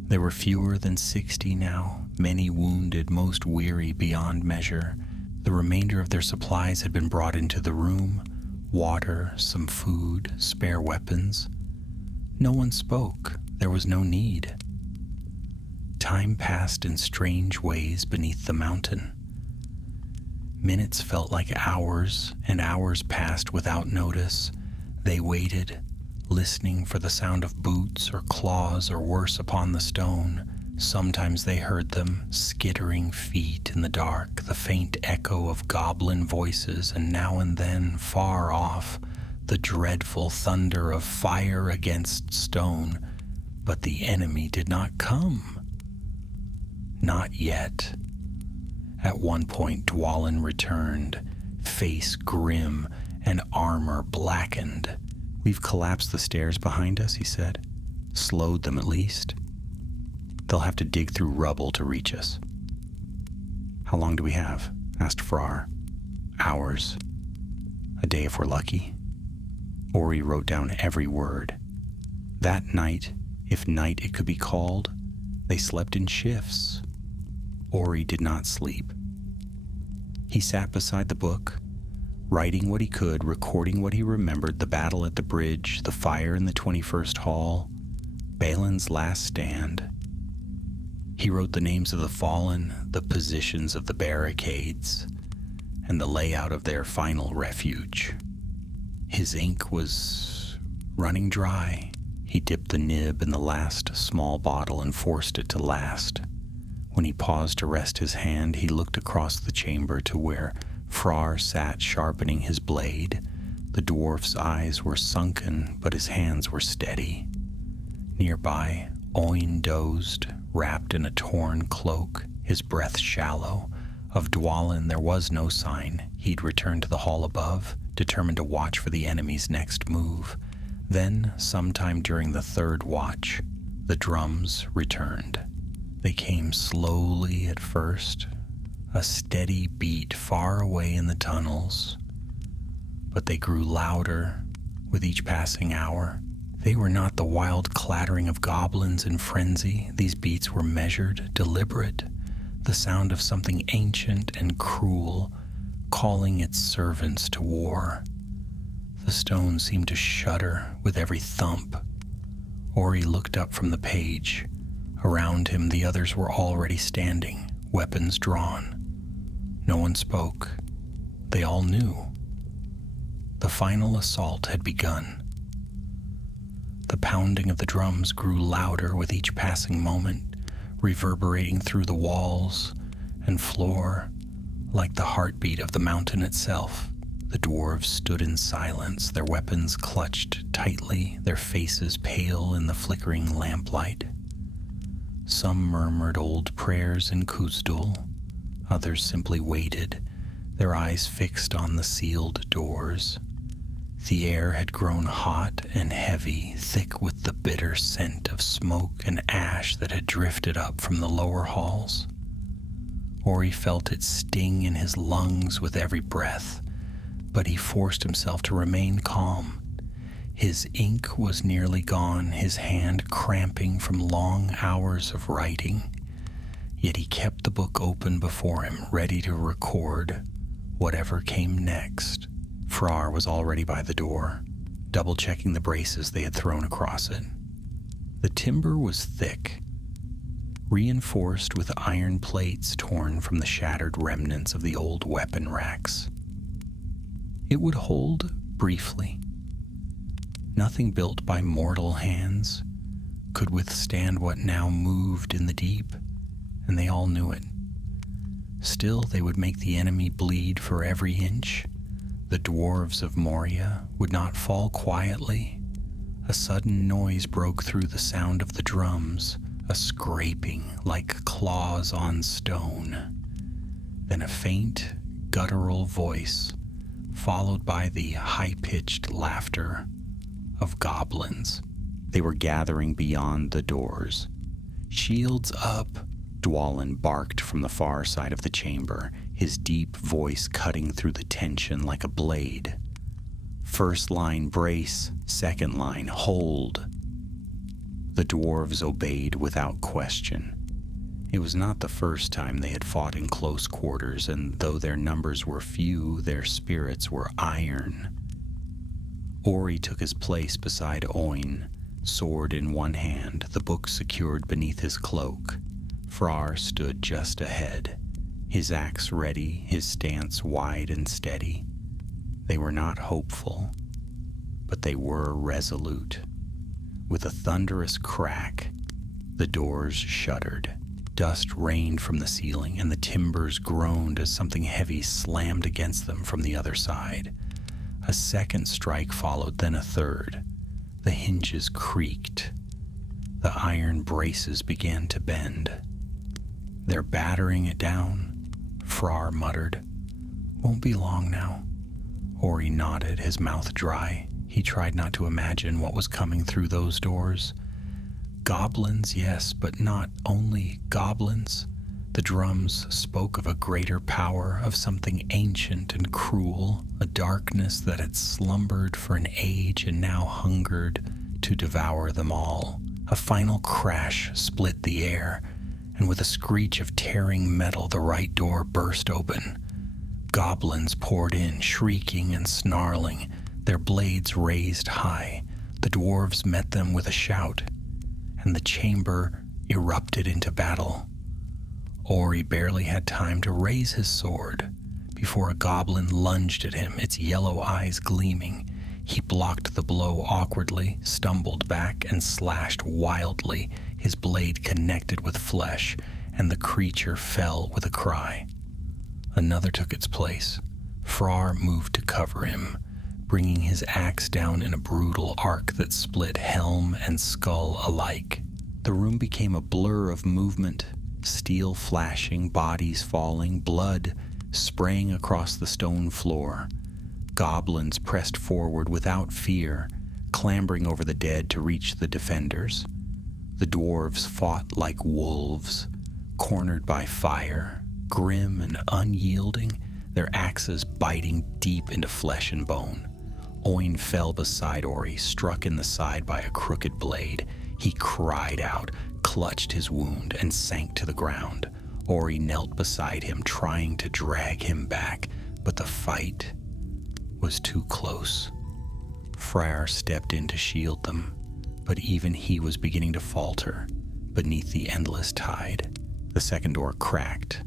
There were fewer than 60 now, many wounded, most weary beyond measure. The remainder of their supplies had been brought into the room: water, some food, spare weapons. No one spoke. There was no need. Time passed in strange ways beneath the mountain. Minutes felt like hours, and hours passed without notice. They waited, listening for the sound of boots or claws or worse upon the stone. Sometimes they heard them, skittering feet in the dark, the faint echo of goblin voices, and now and then, far off, the dreadful thunder of fire against stone. But the enemy did not come. Not yet. At one point, Dwalin returned, face grim and armor blackened. "We've collapsed the stairs behind us," he said. "Slowed them at least. They'll have to dig through rubble to reach us." "How long do we have?" asked Frar. "Hours. A day if we're lucky." Ori wrote down every word. That night, if night it could be called, they slept in shifts. Ori did not sleep. He sat beside the book, writing what he could, recording what he remembered: the battle at the bridge, the fire in the 21st Hall, Balin's last stand. He wrote the names of the fallen, the positions of the barricades, and the layout of their final refuge. His ink was running dry. He dipped the nib in the last small bottle and forced it to last. When he paused to rest his hand, he looked across the chamber to where Frar sat sharpening his blade. The dwarf's eyes were sunken, but his hands were steady. Nearby, Oin dozed, wrapped in a torn cloak, his breath shallow. Of Dwalin there was no sign. He'd returned to the hall above, determined to watch for the enemy's next move. Then, sometime during the third watch, the drums returned. They came slowly at first, a steady beat far away in the tunnels, but they grew louder with each passing hour. They were not the wild clattering of goblins in frenzy. These beats were measured, deliberate, the sound of something ancient and cruel calling its servants to war. The stone seemed to shudder with every thump. Ori looked up from the page. Around him, the others were already standing, weapons drawn. No one spoke. They all knew. The final assault had begun. The pounding of the drums grew louder with each passing moment, reverberating through the walls and floor like the heartbeat of the mountain itself. The dwarves stood in silence, their weapons clutched tightly, their faces pale in the flickering lamplight. Some murmured old prayers in Kuzdul, others simply waited, their eyes fixed on the sealed doors. The air had grown hot and heavy, thick with the bitter scent of smoke and ash that had drifted up from the lower halls. Ori felt it sting in his lungs with every breath, but he forced himself to remain calm. His ink was nearly gone, his hand cramping from long hours of writing. Yet he kept the book open before him, ready to record whatever came next. Frar was already by the door, double-checking the braces they had thrown across it. The timber was thick, reinforced with iron plates torn from the shattered remnants of the old weapon racks. It would hold briefly. Nothing built by mortal hands could withstand what now moved in the deep, and they all knew it. Still, they would make the enemy bleed for every inch. The dwarves of Moria would not fall quietly. A sudden noise broke through the sound of the drums, a scraping like claws on stone. Then a faint, guttural voice, followed by the high-pitched laughter of goblins. They were gathering beyond the doors. "Shields up!" Dwalin barked from the far side of the chamber, his deep voice cutting through the tension like a blade. First line, brace. Second line, hold. The dwarves obeyed without question. It was not the first time they had fought in close quarters, and though their numbers were few, their spirits were iron. Ori took his place beside Oin, sword in one hand, the book secured beneath his cloak. Frar stood just ahead, his axe ready, his stance wide and steady. They were not hopeful, but they were resolute. With a thunderous crack, the doors shuddered. Dust rained from the ceiling, and the timbers groaned as something heavy slammed against them from the other side. A second strike followed, then a third. The hinges creaked. The iron braces began to bend. "They're battering it down," Frar muttered. "Won't be long now." Ori nodded, his mouth dry. He tried not to imagine what was coming through those doors. Goblins, yes, but not only goblins. The drums spoke of a greater power, of something ancient and cruel, a darkness that had slumbered for an age and now hungered to devour them all. A final crash split the air, and with a screech of tearing metal, the right door burst open. Goblins poured in, shrieking and snarling, their blades raised high. The dwarves met them with a shout, and the chamber erupted into battle. Ori barely had time to raise his sword before a goblin lunged at him, its yellow eyes gleaming. He blocked the blow awkwardly, stumbled back, and slashed wildly. His blade connected with flesh, and the creature fell with a cry. Another took its place. Frar moved to cover him, bringing his axe down in a brutal arc that split helm and skull alike. The room became a blur of movement, steel flashing, bodies falling, blood spraying across the stone floor. Goblins pressed forward without fear, clambering over the dead to reach the defenders. The dwarves fought like wolves, cornered by fire, grim and unyielding, their axes biting deep into flesh and bone. Oin fell beside Ori, struck in the side by a crooked blade. He cried out, clutched his wound, and sank to the ground. Ori knelt beside him, trying to drag him back, but the fight was too close. Frar stepped in to shield them, but even he was beginning to falter beneath the endless tide. The second door cracked.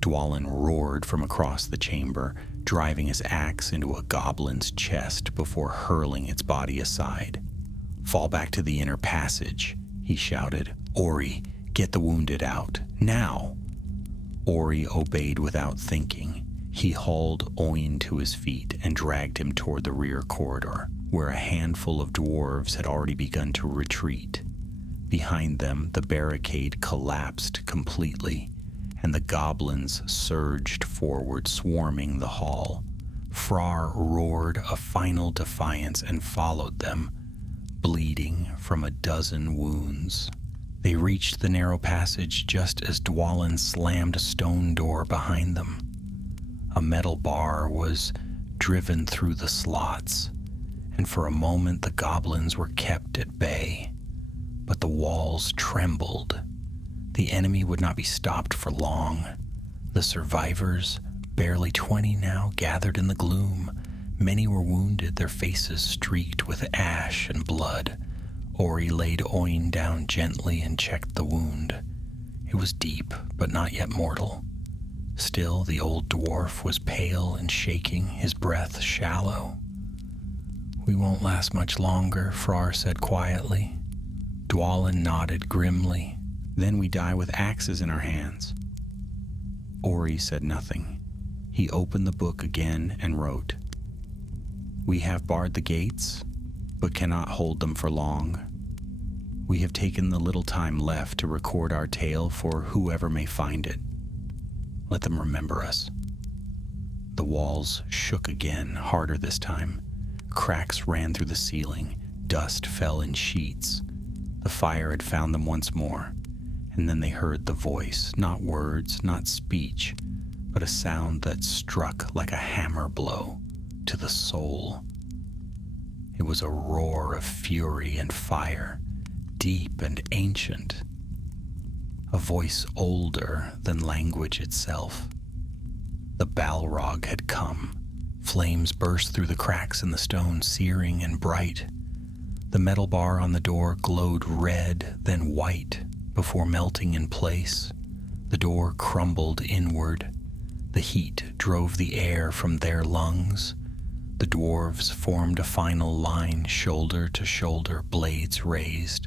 Dwalin roared from across the chamber, driving his axe into a goblin's chest before hurling its body aside. "Fall back to the inner passage," he shouted. "Ori, get the wounded out, now!" Ori obeyed without thinking. He hauled Oin to his feet and dragged him toward the rear corridor, where a handful of dwarves had already begun to retreat. Behind them, the barricade collapsed completely, and the goblins surged forward, swarming the hall. Frar roared a final defiance and followed them, bleeding from a dozen wounds. They reached the narrow passage just as Dwalin slammed a stone door behind them. A metal bar was driven through the slots, and for a moment the goblins were kept at bay. But the walls trembled. The enemy would not be stopped for long. The survivors, barely 20 now, gathered in the gloom. Many were wounded, their faces streaked with ash and blood. Ori laid Oin down gently and checked the wound. It was deep, but not yet mortal. Still, the old dwarf was pale and shaking, his breath shallow. "We won't last much longer," Frar said quietly. Dwalin nodded grimly. "Then we die with axes in our hands." Ori said nothing. He opened the book again and wrote, "We have barred the gates, but cannot hold them for long. We have taken the little time left to record our tale for whoever may find it. Let them remember us." The walls shook again, harder this time. Cracks ran through the ceiling. Dust fell in sheets. The fire had found them once more, and then they heard the voice, not words, not speech, but a sound that struck like a hammer blow to the soul. It was a roar of fury and fire, deep and ancient, a voice older than language itself. The Balrog had come. Flames burst through the cracks in the stone, searing and bright. The metal bar on the door glowed red, then white, before melting in place. The door crumbled inward. The heat drove the air from their lungs. The dwarves formed a final line, shoulder to shoulder, blades raised.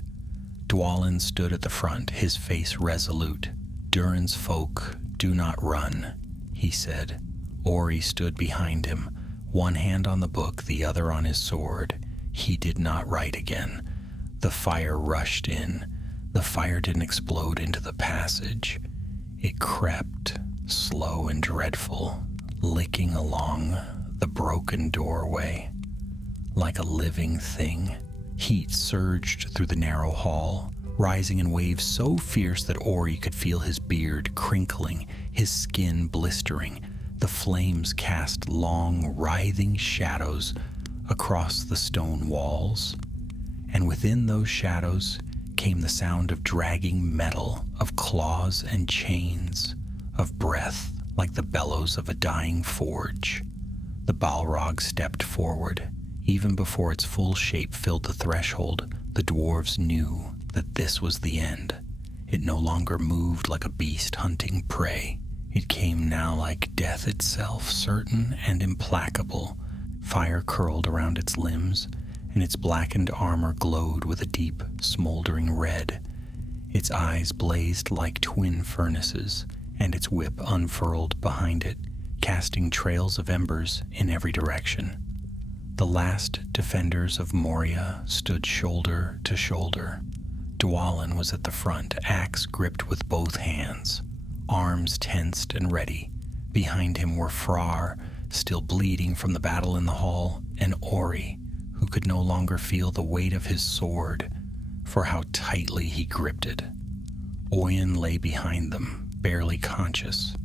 Dwalin stood at the front, his face resolute. "Durin's folk do not run," he said. Ori stood behind him, one hand on the book, the other on his sword. He did not write again. The fire rushed in. The fire didn't explode into the passage. It crept, slow and dreadful, licking along the broken doorway. Like a living thing, heat surged through the narrow hall, rising in waves so fierce that Ori could feel his beard crinkling, his skin blistering. The flames cast long, writhing shadows across the stone walls, and within those shadows came the sound of dragging metal, of claws and chains, of breath like the bellows of a dying forge. The Balrog stepped forward. Even before its full shape filled the threshold, the dwarves knew that this was the end. It no longer moved like a beast hunting prey. It came now like death itself, certain and implacable. Fire curled around its limbs, and its blackened armor glowed with a deep, smoldering red. Its eyes blazed like twin furnaces, and its whip unfurled behind it, casting trails of embers in every direction. The last defenders of Moria stood shoulder to shoulder. Dwalin was at the front, axe gripped with both hands, arms tensed and ready. Behind him were Frar, still bleeding from the battle in the hall, and Ori, who could no longer feel the weight of his sword for how tightly he gripped it. Oyen lay behind them, barely conscious,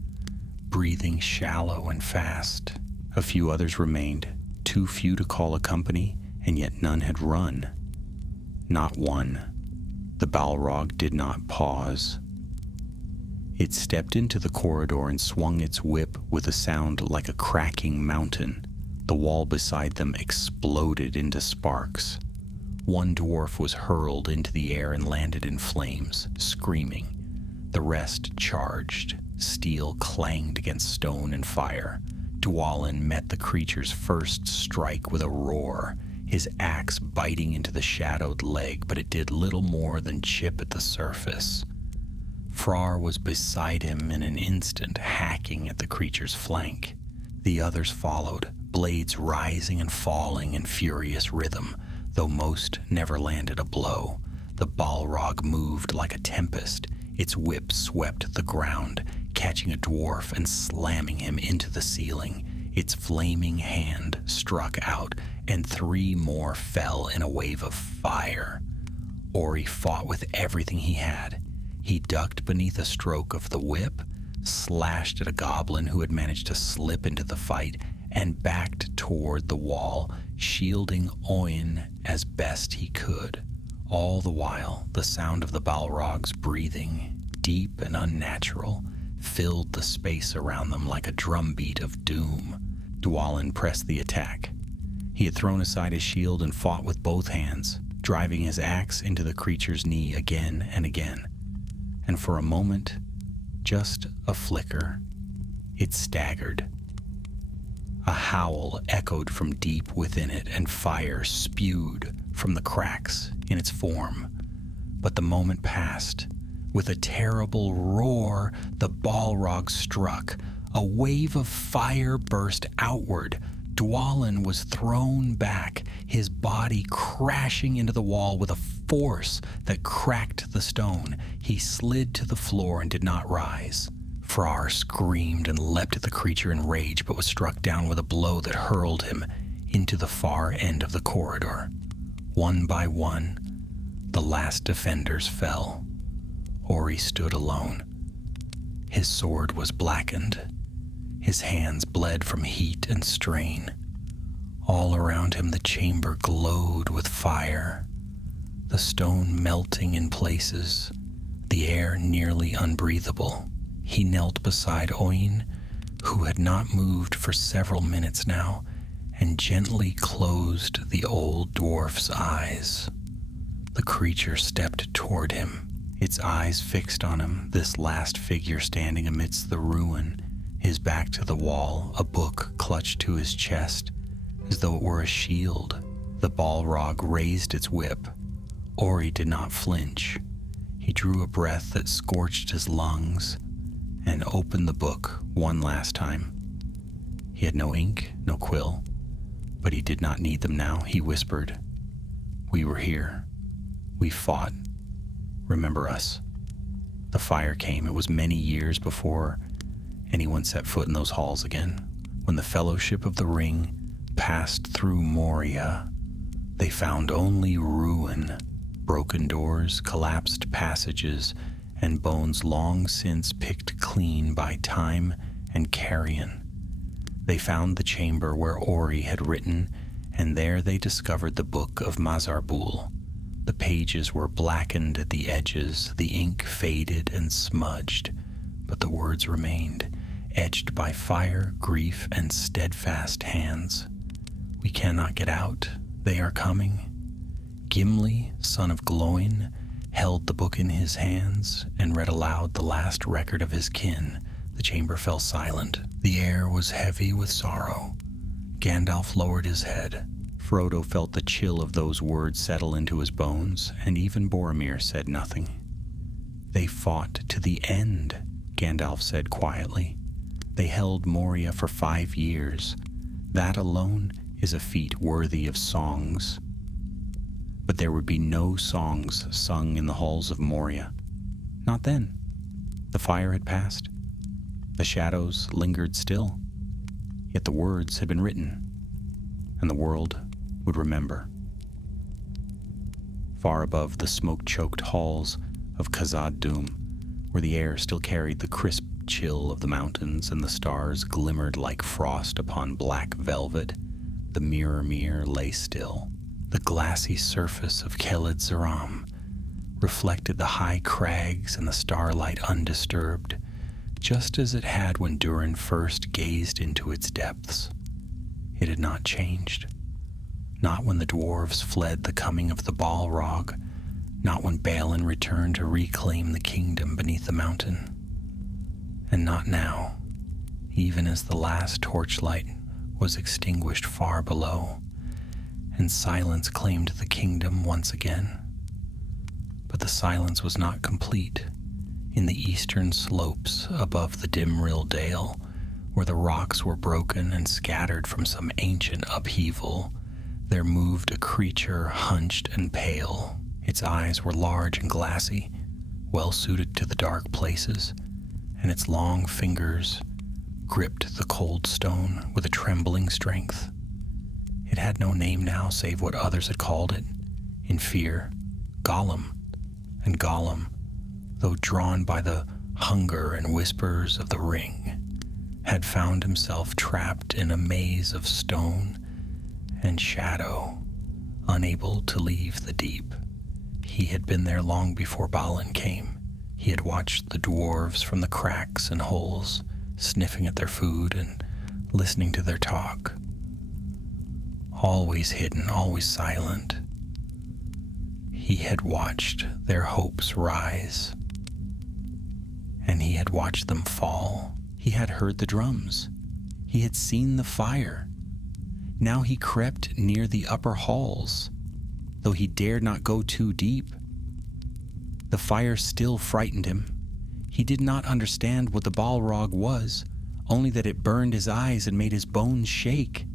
breathing shallow and fast. A few others remained, too few to call a company, and yet none had run. Not one. The Balrog did not pause. It stepped into the corridor and swung its whip with a sound like a cracking mountain. The wall beside them exploded into sparks. One dwarf was hurled into the air and landed in flames, screaming. The rest charged. Steel clanged against stone and fire. Dwalin met the creature's first strike with a roar, his axe biting into the shadowed leg, but it did little more than chip at the surface. Frar was beside him in an instant, hacking at the creature's flank. The others followed, blades rising and falling in furious rhythm, though most never landed a blow. The Balrog moved like a tempest. Its whip swept the ground, catching a dwarf and slamming him into the ceiling. Its flaming hand struck out, and 3 more fell in a wave of fire. Ori fought with everything he had. He ducked beneath a stroke of the whip, slashed at a goblin who had managed to slip into the fight, and backed toward the wall, shielding Oyen as best he could. All the while, the sound of the Balrog's breathing, deep and unnatural, filled the space around them like a drumbeat of doom. Dwalin pressed the attack. He had thrown aside his shield and fought with both hands, driving his axe into the creature's knee again and again. And for a moment, just a flicker, it staggered. A howl echoed from deep within it, and fire spewed from the cracks in its form. But the moment passed. With a terrible roar, the Balrog struck. A wave of fire burst outward. Dwalin was thrown back, his body crashing into the wall with a force that cracked the stone. He slid to the floor and did not rise. Frar screamed and leapt at the creature in rage, but was struck down with a blow that hurled him into the far end of the corridor. One by one, the last defenders fell. Ori stood alone. His sword was blackened. His hands bled from heat and strain. All around him the chamber glowed with fire, the stone melting in places, the air nearly unbreathable. He knelt beside Oin, who had not moved for several minutes now, and gently closed the old dwarf's eyes. The creature stepped toward him, its eyes fixed on him, this last figure standing amidst the ruin, his back to the wall, a book clutched to his chest, as though it were a shield. The Balrog raised its whip. Ori did not flinch. He drew a breath that scorched his lungs and opened the book one last time. He had no ink, no quill, but he did not need them now. He whispered, "We were here. We fought. Remember us." The fire came. It was many years before anyone set foot in those halls again. When the Fellowship of the Ring passed through Moria, they found only ruin, broken doors, collapsed passages, and bones long since picked clean by time and carrion. They found the chamber where Ori had written, and there they discovered the Book of Mazarbul. The pages were blackened at the edges, the ink faded and smudged, but the words remained, etched by fire, grief, and steadfast hands. "We cannot get out. They are coming." Gimli, son of Gloin, held the book in his hands and read aloud the last record of his kin. The chamber fell silent. The air was heavy with sorrow. Gandalf lowered his head. Frodo felt the chill of those words settle into his bones, and even Boromir said nothing. "They fought to the end," Gandalf said quietly. "They held Moria for 5 years. That alone is a feat worthy of songs." But there would be no songs sung in the halls of Moria. Not then. The fire had passed. The shadows lingered still. Yet the words had been written, and the world would remember. Far above the smoke-choked halls of Khazad-dûm, where the air still carried the crisp chill of the mountains and the stars glimmered like frost upon black velvet, the Mirror lay still. The glassy surface of Kheled Zeram reflected the high crags and the starlight undisturbed, just as it had when Durin first gazed into its depths. It had not changed. Not when the dwarves fled the coming of the Balrog, not when Balin returned to reclaim the kingdom beneath the mountain. And not now, even as the last torchlight was extinguished far below, and silence claimed the kingdom once again. But the silence was not complete. In the eastern slopes above the Dimrill Dale, where the rocks were broken and scattered from some ancient upheaval, there moved a creature hunched and pale. Its eyes were large and glassy, well suited to the dark places, and its long fingers gripped the cold stone with a trembling strength. It had no name now save what others had called it, in fear, Gollum. And Gollum, though drawn by the hunger and whispers of the ring, had found himself trapped in a maze of stone and shadow, unable to leave the deep. He had been there long before Balin came. He had watched the dwarves from the cracks and holes, sniffing at their food and listening to their talk. Always hidden, always silent. He had watched their hopes rise, and he had watched them fall. He had heard the drums. He had seen the fire. Now he crept near the upper halls, though he dared not go too deep. The fire still frightened him. He did not understand what the Balrog was, only that it burned his eyes and made his bones shake.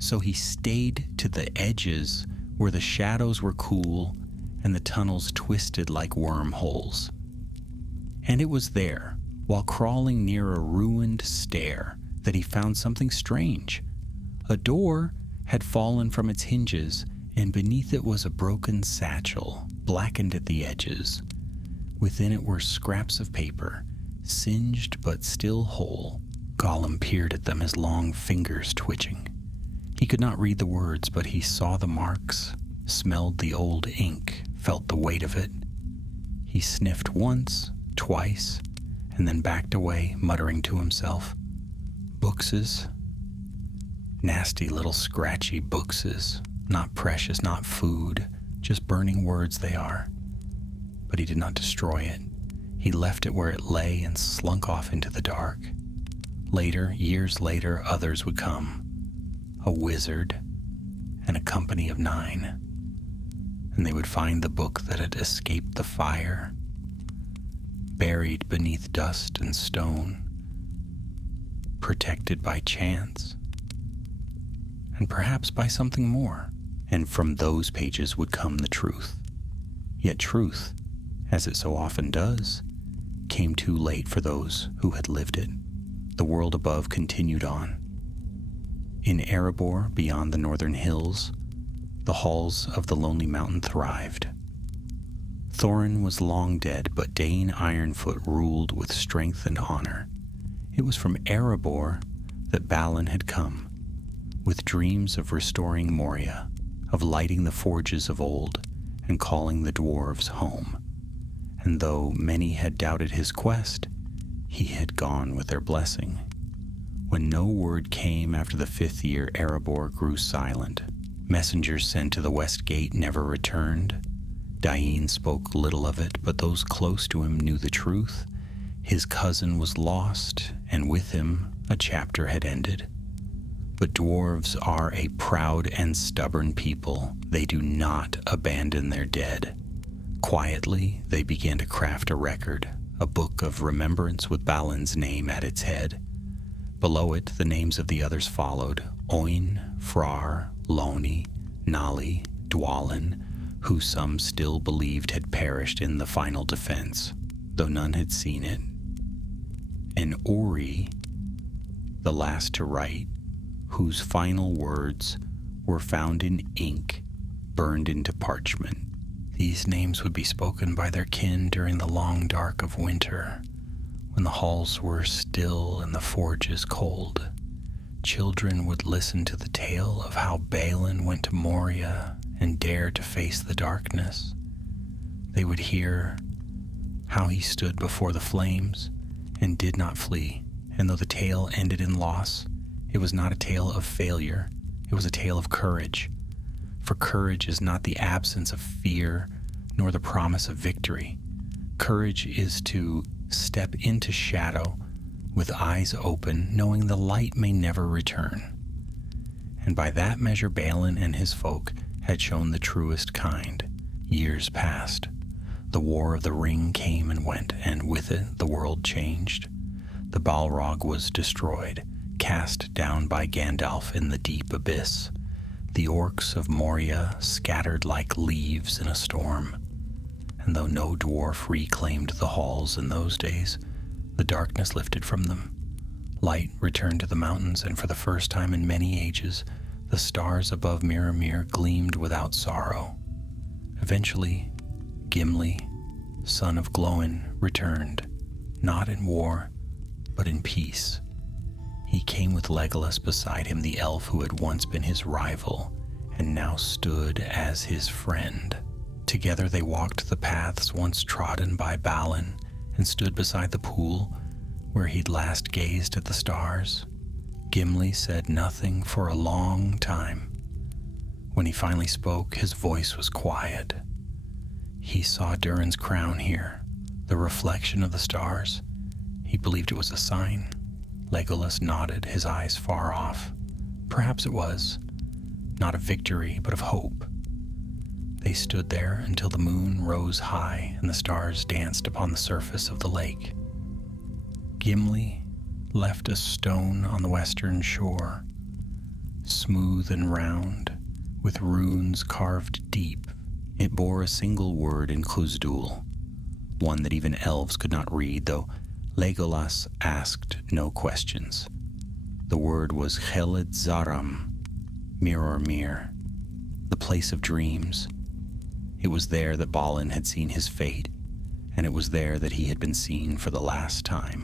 So he stayed to the edges where the shadows were cool and the tunnels twisted like wormholes. And it was there, while crawling near a ruined stair, that he found something strange. A door had fallen from its hinges, and beneath it was a broken satchel, blackened at the edges. Within it were scraps of paper, singed but still whole. Gollum peered at them, his long fingers twitching. He could not read the words, but he saw the marks, smelled the old ink, felt the weight of it. He sniffed once, twice, and then backed away, muttering to himself, "Bookses? Nasty little scratchy bookses, not precious, not food, just burning words they are." But he did not destroy it. He left it where it lay and slunk off into the dark. Later, years later, others would come. A wizard and a company of 9. And they would find the book that had escaped the fire, buried beneath dust and stone, protected by chance, and perhaps by something more. And from those pages would come the truth. Yet truth, as it so often does, came too late for those who had lived it. The world above continued on. In Erebor, beyond the northern hills, the halls of the lonely mountain thrived. Thorin was long dead, but Dane Ironfoot ruled with strength and honor. It was from Erebor that Balin had come, with dreams of restoring Moria, of lighting the forges of old and calling the dwarves home. And though many had doubted his quest, he had gone with their blessing. When no word came after the 5th year, Erebor grew silent. Messengers sent to the west gate never returned. Dain spoke little of it, but those close to him knew the truth. His cousin was lost, and with him a chapter had ended. But dwarves are a proud and stubborn people. They do not abandon their dead. Quietly, they began to craft a record, a book of remembrance with Balin's name at its head. Below it, the names of the others followed: Oin, Frar, Loni, Nali, Dwalin, who some still believed had perished in the final defense, though none had seen it. And Ori, the last to write, whose final words were found in ink burned into parchment. These names would be spoken by their kin during the long dark of winter, when the halls were still and the forges cold. Children would listen to the tale of how Balin went to Moria and dared to face the darkness. They would hear how he stood before the flames and did not flee, and though the tale ended in loss, it was not a tale of failure, it was a tale of courage. For courage is not the absence of fear, nor the promise of victory. Courage is to step into shadow with eyes open, knowing the light may never return. And by that measure, Balin and his folk had shown the truest kind. Years passed. The War of the Ring came and went, and with it the world changed. The Balrog was destroyed, cast down by Gandalf in the deep abyss. The orcs of Moria scattered like leaves in a storm. And though no dwarf reclaimed the halls in those days, the darkness lifted from them. Light returned to the mountains, and for the first time in many ages, the stars above Mirror gleamed without sorrow. Eventually, Gimli, son of Glóin, returned, not in war, but in peace. He came with Legolas beside him, the elf who had once been his rival, and now stood as his friend. Together they walked the paths once trodden by Balin, and stood beside the pool where he'd last gazed at the stars. Gimli said nothing for a long time. When he finally spoke, his voice was quiet. He saw Durin's crown here, the reflection of the stars. He believed it was a sign. Legolas nodded, his eyes far off. Perhaps it was, not of victory, but of hope. They stood there until the moon rose high and the stars danced upon the surface of the lake. Gimli left a stone on the western shore, smooth and round, with runes carved deep. It bore a single word in Khuz'dul, one that even elves could not read, though Legolas asked no questions. The word was Kheled Zaram, Mirror, the place of dreams. It was there that Balin had seen his fate, and it was there that he had been seen for the last time.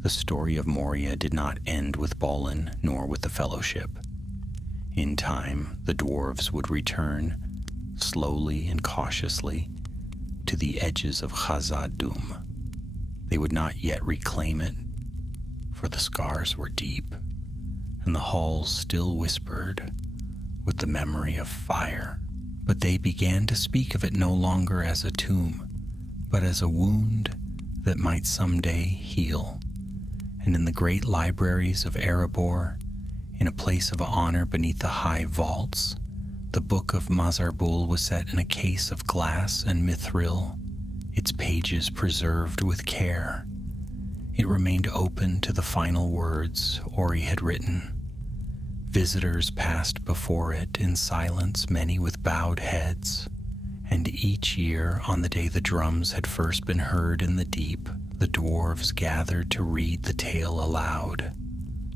The story of Moria did not end with Balin nor with the Fellowship. In time, the dwarves would return, slowly and cautiously, to the edges of Khazad-dûm. They would not yet reclaim it, for the scars were deep, and the halls still whispered with the memory of fire. But they began to speak of it no longer as a tomb, but as a wound that might someday heal. And in the great libraries of Erebor, in a place of honor beneath the high vaults, the book of Mazarbul was set in a case of glass and mithril, its pages preserved with care. It remained open to the final words Ori had written. Visitors passed before it in silence, many with bowed heads, and each year, on the day the drums had first been heard in the deep, the dwarves gathered to read the tale aloud,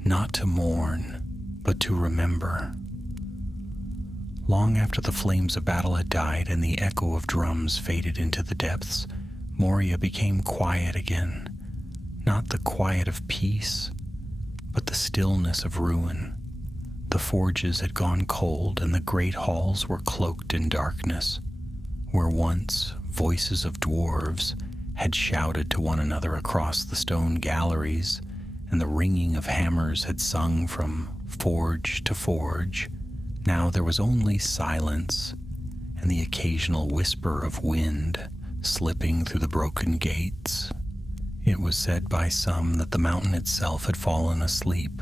not to mourn, but to remember. Long after the flames of battle had died and the echo of drums faded into the depths, Moria became quiet again, not the quiet of peace, but the stillness of ruin. The forges had gone cold, and the great halls were cloaked in darkness, where once voices of dwarves had shouted to one another across the stone galleries, and the ringing of hammers had sung from forge to forge. Now there was only silence, and the occasional whisper of wind slipping through the broken gates. It was said by some that the mountain itself had fallen asleep,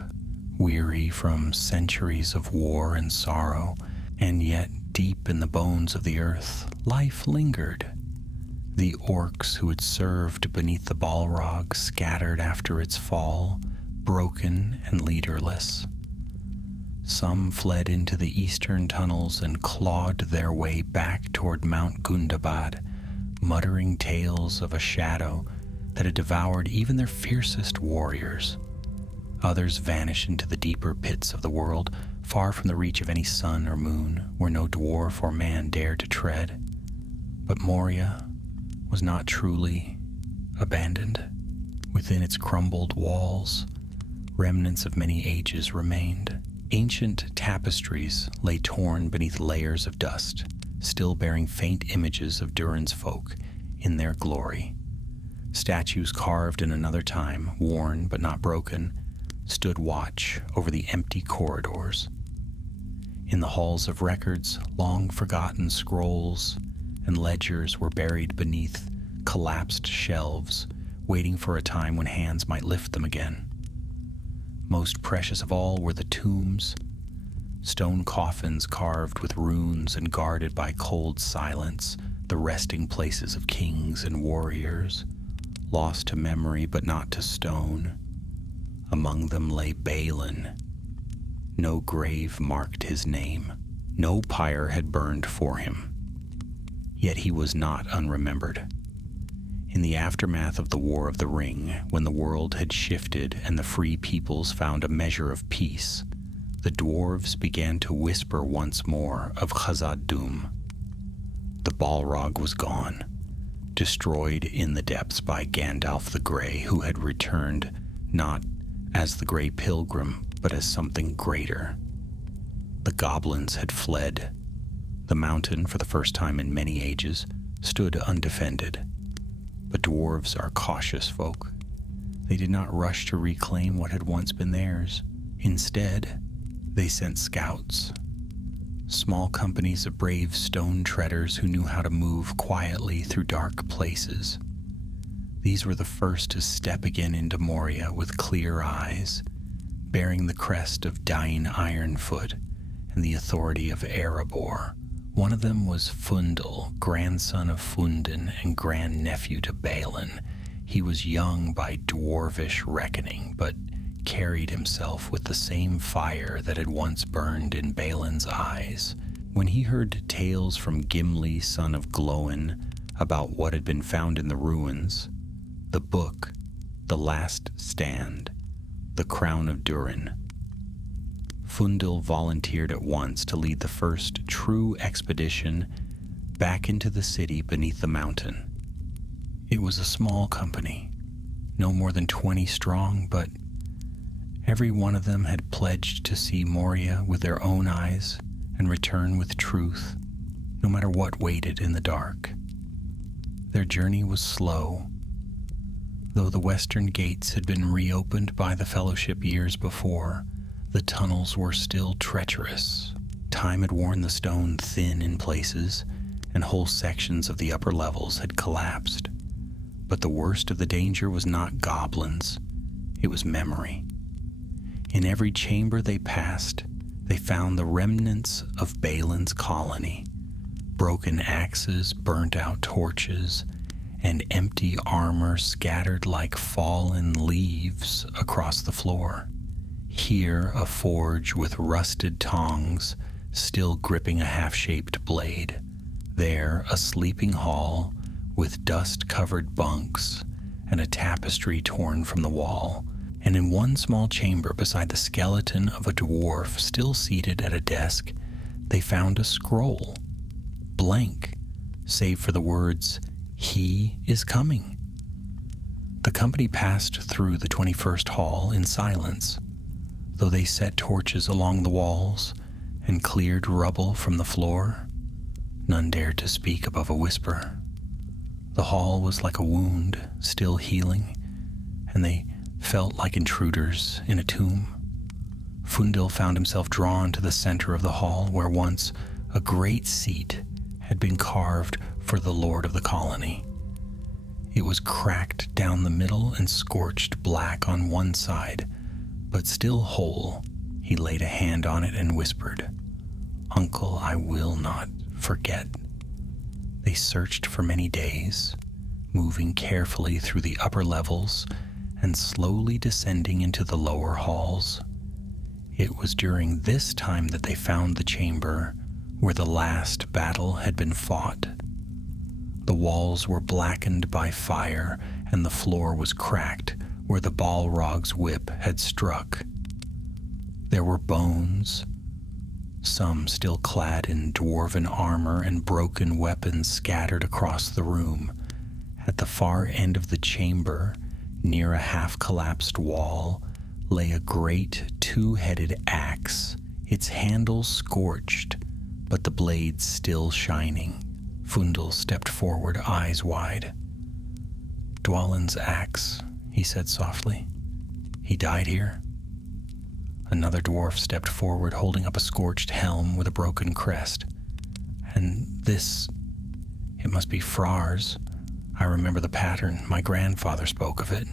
weary from centuries of war and sorrow, and yet deep in the bones of the earth, life lingered. The orcs who had served beneath the Balrog scattered after its fall, broken and leaderless. Some fled into the eastern tunnels and clawed their way back toward Mount Gundabad, muttering tales of a shadow that had devoured even their fiercest warriors. Others vanished into the deeper pits of the world, far from the reach of any sun or moon, where no dwarf or man dared to tread. But Moria was not truly abandoned. Within its crumbled walls, remnants of many ages remained. Ancient tapestries lay torn beneath layers of dust, still bearing faint images of Durin's folk in their glory. Statues carved in another time, worn but not broken, stood watch over the empty corridors. In the halls of records, long-forgotten scrolls and ledgers were buried beneath collapsed shelves, waiting for a time when hands might lift them again. Most precious of all were the tombs, stone coffins carved with runes and guarded by cold silence, the resting places of kings and warriors, lost to memory but not to stone. Among them lay Balin. No grave marked his name. No pyre had burned for him. Yet he was not unremembered. In the aftermath of the War of the Ring, when the world had shifted and the free peoples found a measure of peace, the dwarves began to whisper once more of Khazad-dûm. The Balrog was gone, destroyed in the depths by Gandalf the Grey, who had returned not as the Grey Pilgrim, but as something greater. The goblins had fled. The mountain, for the first time in many ages, stood undefended. But dwarves are cautious folk. They did not rush to reclaim what had once been theirs. Instead, they sent scouts, small companies of brave stone treaders who knew how to move quietly through dark places. These were the first to step again into Moria with clear eyes, bearing the crest of Dain Ironfoot and the authority of Erebor. One of them was Fundel, grandson of Fundin and grandnephew to Balin. He was young by dwarvish reckoning, but carried himself with the same fire that had once burned in Balin's eyes. When he heard tales from Gimli, son of Glóin, about what had been found in the ruins, the book, The Last Stand, the Crown of Durin, Fundil volunteered at once to lead the first true expedition back into the city beneath the mountain. It was a small company, no more than 20 strong, but Every one of them had pledged to see Moria with their own eyes and return with truth, no matter what waited in the dark. Their journey was slow. Though the western gates had been reopened by the Fellowship years before, the tunnels were still treacherous. Time had worn the stone thin in places, and whole sections of the upper levels had collapsed. But the worst of the danger was not goblins, it was memory. In every chamber they passed, they found the remnants of Balin's colony, broken axes, burnt-out torches, and empty armor scattered like fallen leaves across the floor. Here a forge with rusted tongs still gripping a half-shaped blade. There a sleeping hall with dust-covered bunks and a tapestry torn from the wall. And in one small chamber beside the skeleton of a dwarf still seated at a desk, they found a scroll, blank, save for the words, "He is coming." The company passed through the 21st hall in silence, though they set torches along the walls and cleared rubble from the floor. None dared to speak above a whisper. The hall was like a wound, still healing, and they felt like intruders in a tomb. Fundil found himself drawn to the center of the hall where once a great seat had been carved for the lord of the colony. It was cracked down the middle and scorched black on one side, but still whole. He laid a hand on it and whispered, "Uncle, I will not forget." They searched for many days, moving carefully through the upper levels and slowly descending into the lower halls. It was during this time that they found the chamber where the last battle had been fought. The walls were blackened by fire, and the floor was cracked where the Balrog's whip had struck. There were bones, some still clad in dwarven armor, and broken weapons scattered across the room. At the far end of the chamber, near a half-collapsed wall, lay a great two-headed axe, its handle scorched, but the blade still shining. Fundil stepped forward, eyes wide. "Dwalin's axe," he said softly. "He died here." Another dwarf stepped forward, holding up a scorched helm with a broken crest. "And this, it must be Frar's. I remember the pattern. My grandfather spoke of it."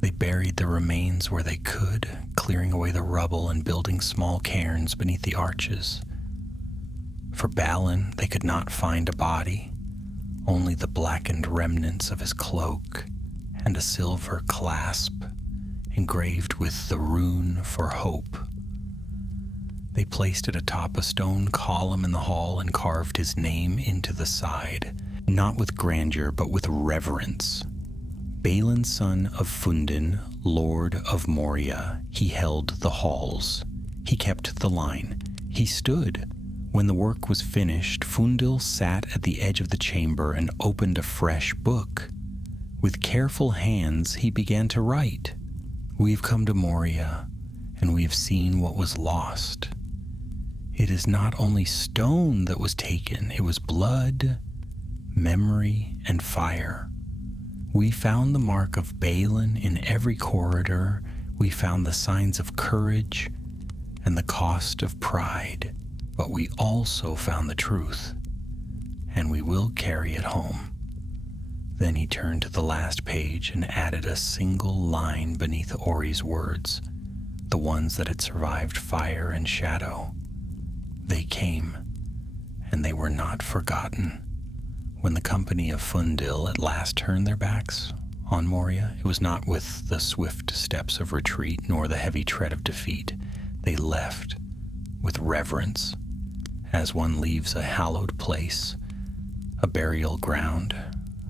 They buried the remains where they could, clearing away the rubble and building small cairns beneath the arches. For Balin, they could not find a body, only the blackened remnants of his cloak and a silver clasp engraved with the rune for hope. They placed it atop a stone column in the hall and carved his name into the side, not with grandeur, but with reverence. Balin, son of Fundin, lord of Moria, he held the halls. He kept the line. He stood. When the work was finished, Fundil sat at the edge of the chamber and opened a fresh book. With careful hands, he began to write. "We've come to Moria, and we have seen what was lost. It is not only stone that was taken, it was blood, memory, and fire. We found the mark of Balin in every corridor. We found the signs of courage and the cost of pride. But we also found the truth, and we will carry it home." Then he turned to the last page and added a single line beneath Ori's words, the ones that had survived fire and shadow. They came, and they were not forgotten. When the company of Fundil at last turned their backs on Moria, it was not with the swift steps of retreat nor the heavy tread of defeat. They left with reverence, as one leaves a hallowed place, a burial ground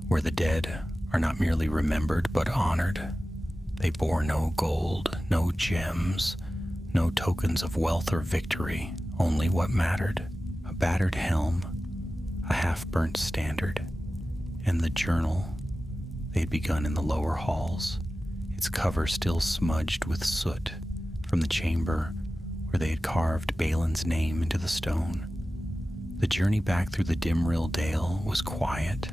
where the dead are not merely remembered but honored. They bore no gold, no gems, no tokens of wealth or victory, only what mattered: a battered helm, a half-burnt standard, and the journal they had begun in the lower halls. It its cover still smudged with soot from the chamber where they had carved Balin's name into the stone. The journey back through the Dimrill Dale was quiet.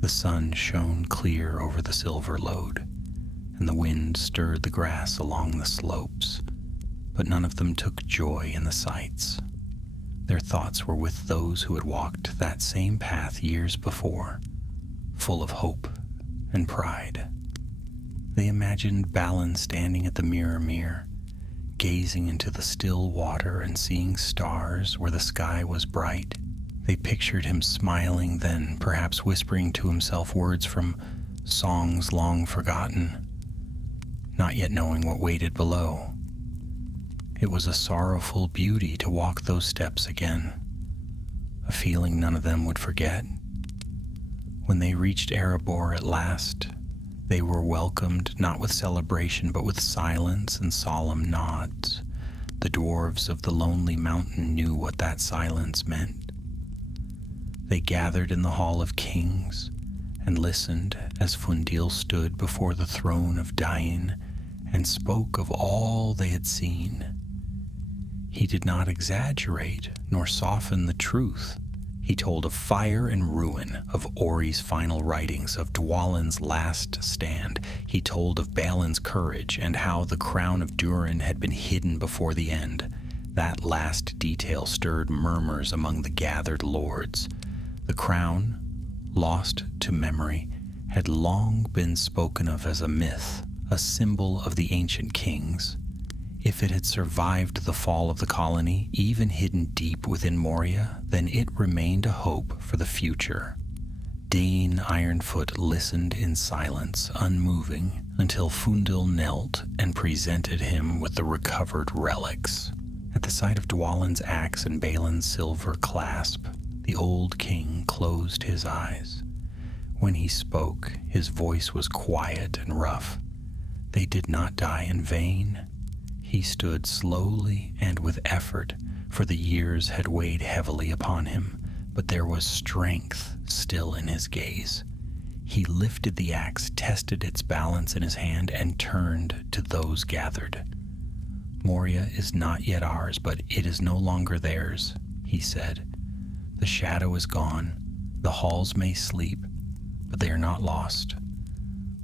The sun shone clear over the silver lode, and the wind stirred the grass along the slopes, but none of them took joy in the sights. Their thoughts were with those who had walked that same path years before, full of hope and pride. They imagined Balin standing at the Mirror, gazing into the still water and seeing stars where the sky was bright. They pictured him smiling then, perhaps whispering to himself words from songs long forgotten, not yet knowing what waited below. It was a sorrowful beauty to walk those steps again, a feeling none of them would forget. When they reached Erebor at last, they were welcomed not with celebration but with silence and solemn nods. The dwarves of the lonely mountain knew what that silence meant. They gathered in the Hall of Kings and listened as Fundil stood before the throne of Dain and spoke of all they had seen. He did not exaggerate nor soften the truth. He told of fire and ruin, of Ori's final writings, of Dwalin's last stand. He told of Balin's courage and how the crown of Durin had been hidden before the end. That last detail stirred murmurs among the gathered lords. The crown, lost to memory, had long been spoken of as a myth, a symbol of the ancient kings. If it had survived the fall of the colony, even hidden deep within Moria, then it remained a hope for the future. Dane Ironfoot listened in silence, unmoving, until Fundil knelt and presented him with the recovered relics. At the sight of Dwalin's axe and Balin's silver clasp, the old king closed his eyes. When he spoke, his voice was quiet and rough. They did not die in vain. He stood slowly and with effort, for the years had weighed heavily upon him, but there was strength still in his gaze. He lifted the axe, tested its balance in his hand, and turned to those gathered. "Moria is not yet ours, but it is no longer theirs," he said. "The shadow is gone. The halls may sleep, but they are not lost.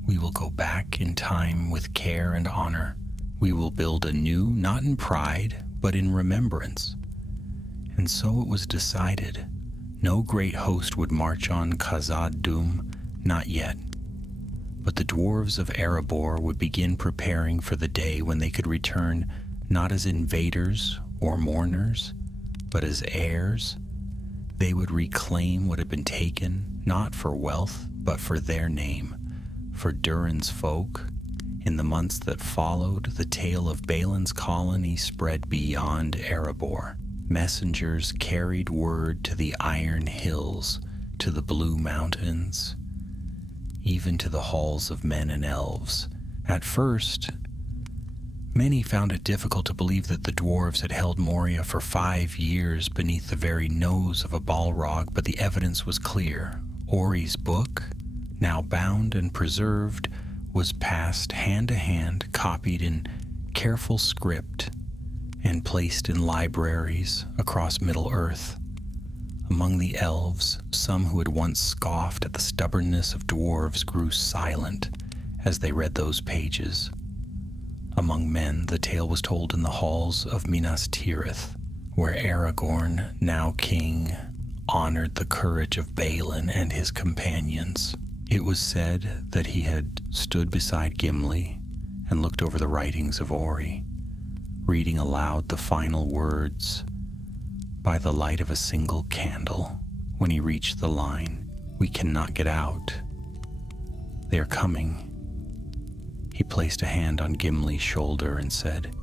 We will go back in time with care and honor. We will build anew, not in pride, but in remembrance." And so it was decided. No great host would march on Khazad-dûm, not yet. But the dwarves of Erebor would begin preparing for the day when they could return not as invaders or mourners, but as heirs. They would reclaim what had been taken, not for wealth, but for their name, for Durin's folk. In the months that followed, the tale of Balin's colony spread beyond Erebor. Messengers carried word to the Iron Hills, to the Blue Mountains, even to the halls of men and elves. At first, many found it difficult to believe that the dwarves had held Moria for 5 years beneath the very nose of a Balrog, but the evidence was clear. Ori's book, now bound and preserved, was passed hand to hand, copied in careful script, and placed in libraries across Middle-earth. Among the elves, some who had once scoffed at the stubbornness of dwarves grew silent as they read those pages. Among men, the tale was told in the halls of Minas Tirith, where Aragorn, now king, honored the courage of Balin and his companions. It was said that he had stood beside Gimli and looked over the writings of Ori, reading aloud the final words by the light of a single candle. When he reached the line, "We cannot get out. They are coming." He placed a hand on Gimli's shoulder and said,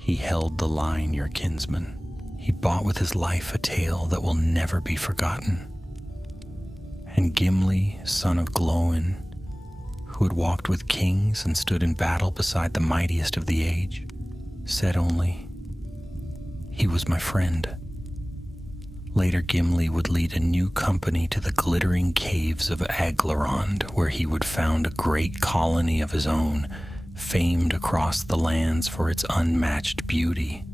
"He held the line, your kinsman. He bought with his life a tale that will never be forgotten." And Gimli, son of Glóin, who had walked with kings and stood in battle beside the mightiest of the age, said only, "He was my friend." Later, Gimli would lead a new company to the glittering caves of Aglarond, where he would found a great colony of his own, famed across the lands for its unmatched beauty.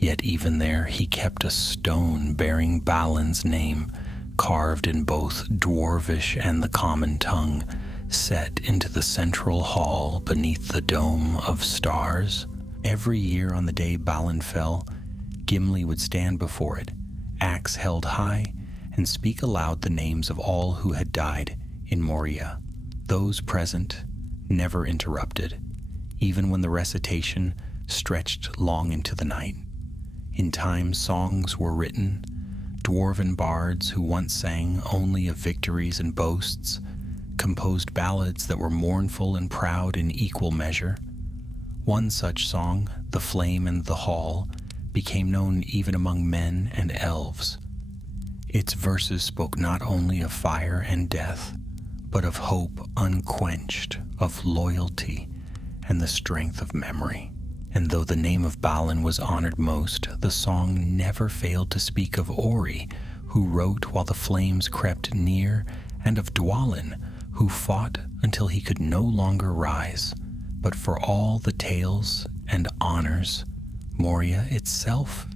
Yet even there he kept a stone bearing Balin's name, carved in both Dwarvish and the common tongue, set into the central hall beneath the dome of stars. Every year on the day Balin fell, Gimli would stand before it, axe held high, and speak aloud the names of all who had died in Moria. Those present never interrupted, even when the recitation stretched long into the night. In time, songs were written. Dwarven bards who once sang only of victories and boasts composed ballads that were mournful and proud in equal measure. One such song, The Flame and the Hall, became known even among men and elves. Its verses spoke not only of fire and death, but of hope unquenched, of loyalty, and the strength of memory. And though the name of Balin was honored most, the song never failed to speak of Ori, who wrote while the flames crept near, and of Dwalin, who fought until he could no longer rise. But for all the tales and honors, Moria itself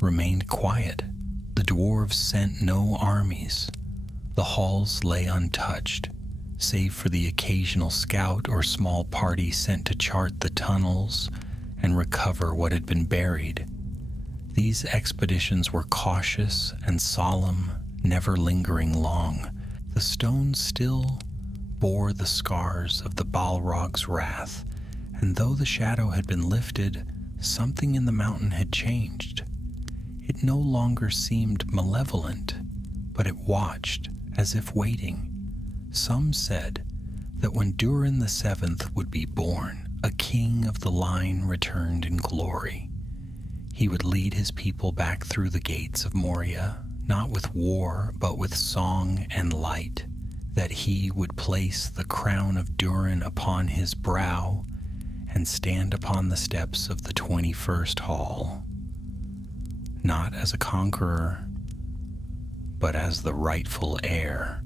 remained quiet. The dwarves sent no armies. The halls lay untouched, save for the occasional scout or small party sent to chart the tunnels and recover what had been buried. These expeditions were cautious and solemn, never lingering long. The stones still bore the scars of the Balrog's wrath, and though the shadow had been lifted, something in the mountain had changed. It no longer seemed malevolent, but it watched as if waiting. Some said that when Durin the Seventh would be born, a king of the line returned in glory. He would lead his people back through the gates of Moria, not with war, but with song and light, that he would place the crown of Durin upon his brow and stand upon the steps of the 21st Hall, not as a conqueror, but as the rightful heir,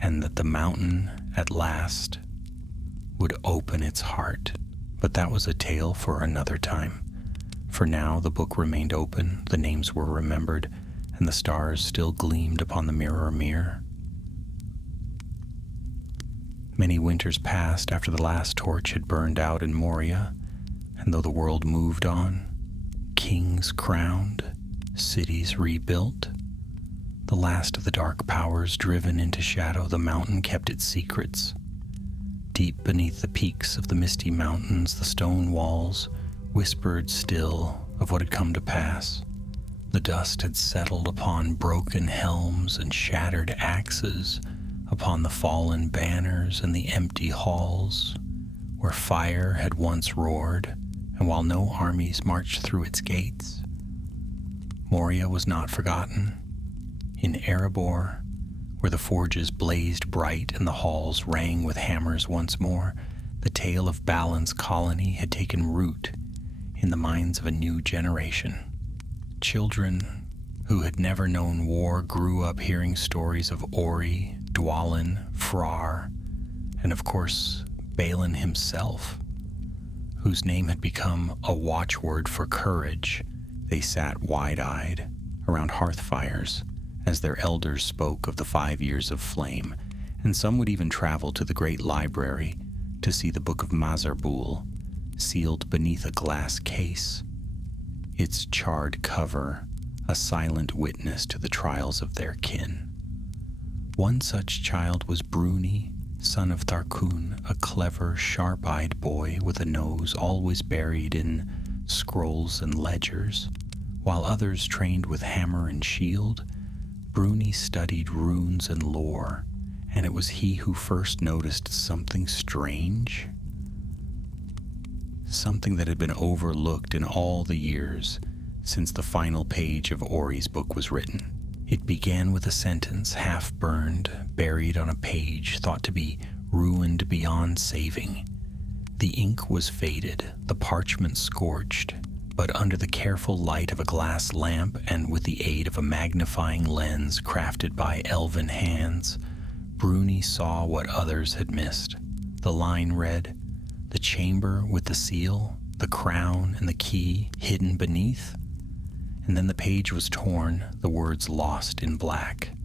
and that the mountain at last would open its heart. But that was a tale for another time. For now, the book remained open, the names were remembered, and the stars still gleamed upon the mirror mirror. Many winters passed after the last torch had burned out in Moria, and though the world moved on, kings crowned, cities rebuilt, the last of the dark powers driven into shadow, the mountain kept its secrets. Deep beneath the peaks of the misty mountains, the stone walls whispered still of what had come to pass. The dust had settled upon broken helms and shattered axes, upon the fallen banners and the empty halls, where fire had once roared, and while no armies marched through its gates, Moria was not forgotten. In Erebor, where the forges blazed bright and the halls rang with hammers once more, the tale of Balin's colony had taken root in the minds of a new generation. Children who had never known war grew up hearing stories of Ori, Dwalin, Frar, and of course Balin himself, whose name had become a watchword for courage. They sat wide-eyed around hearth fires as their elders spoke of the 5 years of flame, and some would even travel to the great library to see the Book of Mazarbul, sealed beneath a glass case, its charred cover a silent witness to the trials of their kin. One such child was Bruni, son of Tharkun, a clever, sharp-eyed boy with a nose always buried in scrolls and ledgers. While others trained with hammer and shield, Bruni studied runes and lore, and it was he who first noticed something strange, something that had been overlooked in all the years since the final page of Ori's book was written. It began with a sentence, half-burned, buried on a page, thought to be ruined beyond saving. The ink was faded, the parchment scorched, But under the careful light of a glass lamp and with the aid of a magnifying lens crafted by elven hands, Bruni saw what others had missed. The line read, "The chamber with the seal, the crown, and the key hidden beneath." And then the page was torn, the words lost in black.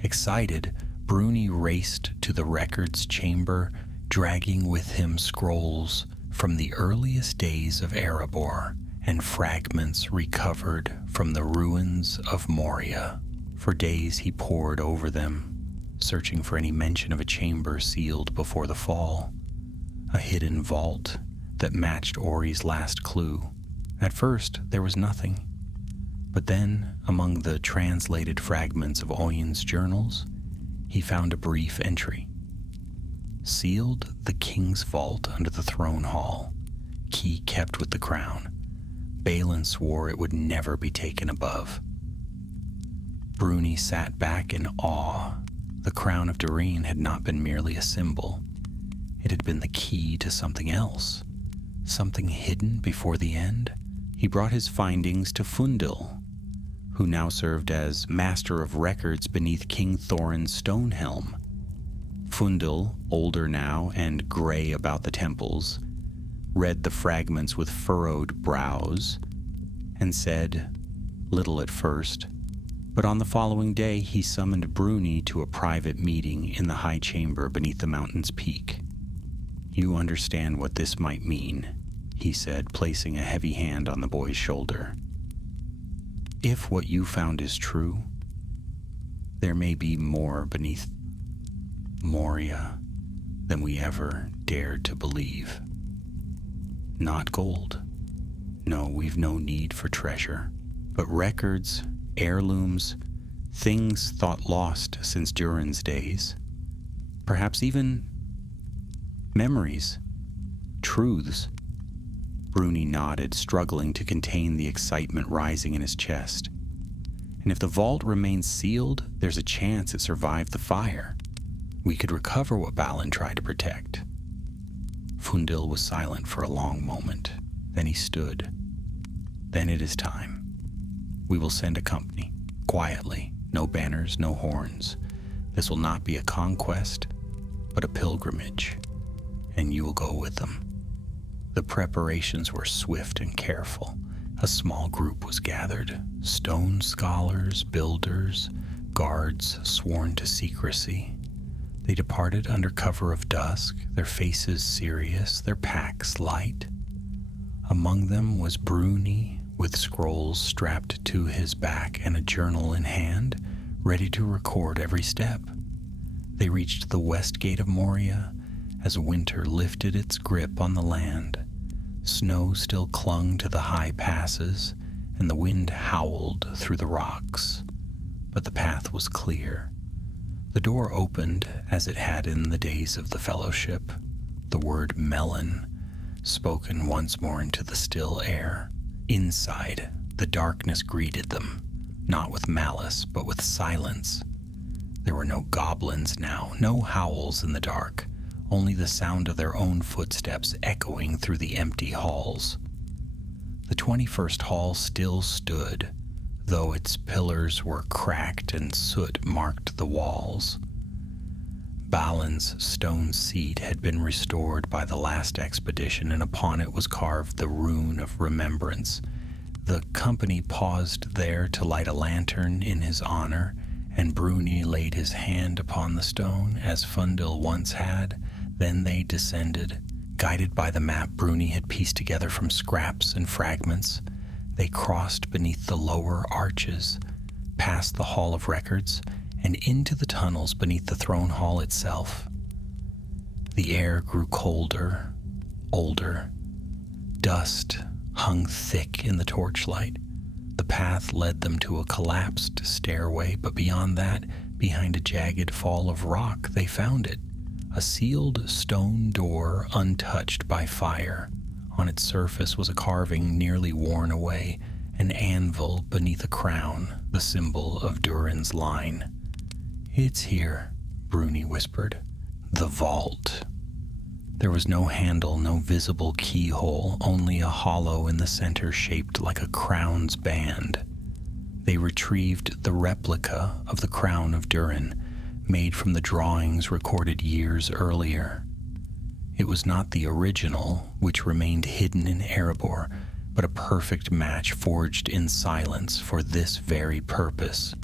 Excited, Bruni raced to the records chamber, dragging with him scrolls from the earliest days of Erebor and fragments recovered from the ruins of Moria. For days he pored over them, searching for any mention of a chamber sealed before the fall, a hidden vault that matched Ori's last clue. At first, there was nothing. But then, among the translated fragments of Oyen's journals, he found a brief entry. Sealed the king's vault under the throne hall, key kept with the crown. Balin swore it would never be taken above. Bruni sat back in awe. The crown of Durin had not been merely a symbol. It had been the key to something else, something hidden before the end. He brought his findings to Fundil, who now served as master of records beneath King Thorin's stone helm. Fundil, older now and gray about the temples, read the fragments with furrowed brows and said little at first, but on the following day he summoned Bruni to a private meeting in the high chamber beneath the mountain's peak. "You understand what this might mean," he said, placing a heavy hand on the boy's shoulder. "If what you found is true, there may be more beneath Moria than we ever dared to believe. Not gold. No, we've no need for treasure. But records, heirlooms, things thought lost since Durin's days. Perhaps even memories, truths." Bruni nodded, struggling to contain the excitement rising in his chest. "And if the vault remains sealed, there's a chance it survived the fire. We could recover what Balin tried to protect." Fundil was silent for a long moment. Then he stood. "Then it is time. We will send a company, quietly, no banners, no horns. This will not be a conquest, but a pilgrimage, and you will go with them." The preparations were swift and careful. A small group was gathered, stone scholars, builders, guards sworn to secrecy. They departed under cover of dusk, their faces serious, their packs light. Among them was Bruni, with scrolls strapped to his back and a journal in hand, ready to record every step. They reached the west gate of Moria as winter lifted its grip on the land. Snow still clung to the high passes, and the wind howled through the rocks. But the path was clear. The door opened as it had in the days of the Fellowship, the word melon spoken once more into the still air. Inside, the darkness greeted them, not with malice, but with silence. There were no goblins now, no howls in the dark, only the sound of their own footsteps echoing through the empty halls. The 21st hall still stood, though its pillars were cracked and soot marked the walls. Balin's stone seat had been restored by the last expedition, and upon it was carved the rune of remembrance. The company paused there to light a lantern in his honor, and Bruni laid his hand upon the stone, as Fundil once had. Then they descended. Guided by the map Bruni had pieced together from scraps and fragments, they crossed beneath the lower arches, past the Hall of Records, and into the tunnels beneath the throne hall itself. The air grew colder, older. Dust hung thick in the torchlight. The path led them to a collapsed stairway, but beyond that, behind a jagged fall of rock, they found it. A sealed stone door untouched by fire. On its surface was a carving nearly worn away, an anvil beneath a crown, the symbol of Durin's line. "It's here," Bruni whispered. "The vault." There was no handle, no visible keyhole, only a hollow in the center shaped like a crown's band. They retrieved the replica of the crown of Durin, made from the drawings recorded years earlier. It was not the original, which remained hidden in Erebor, but a perfect match forged in silence for this very purpose.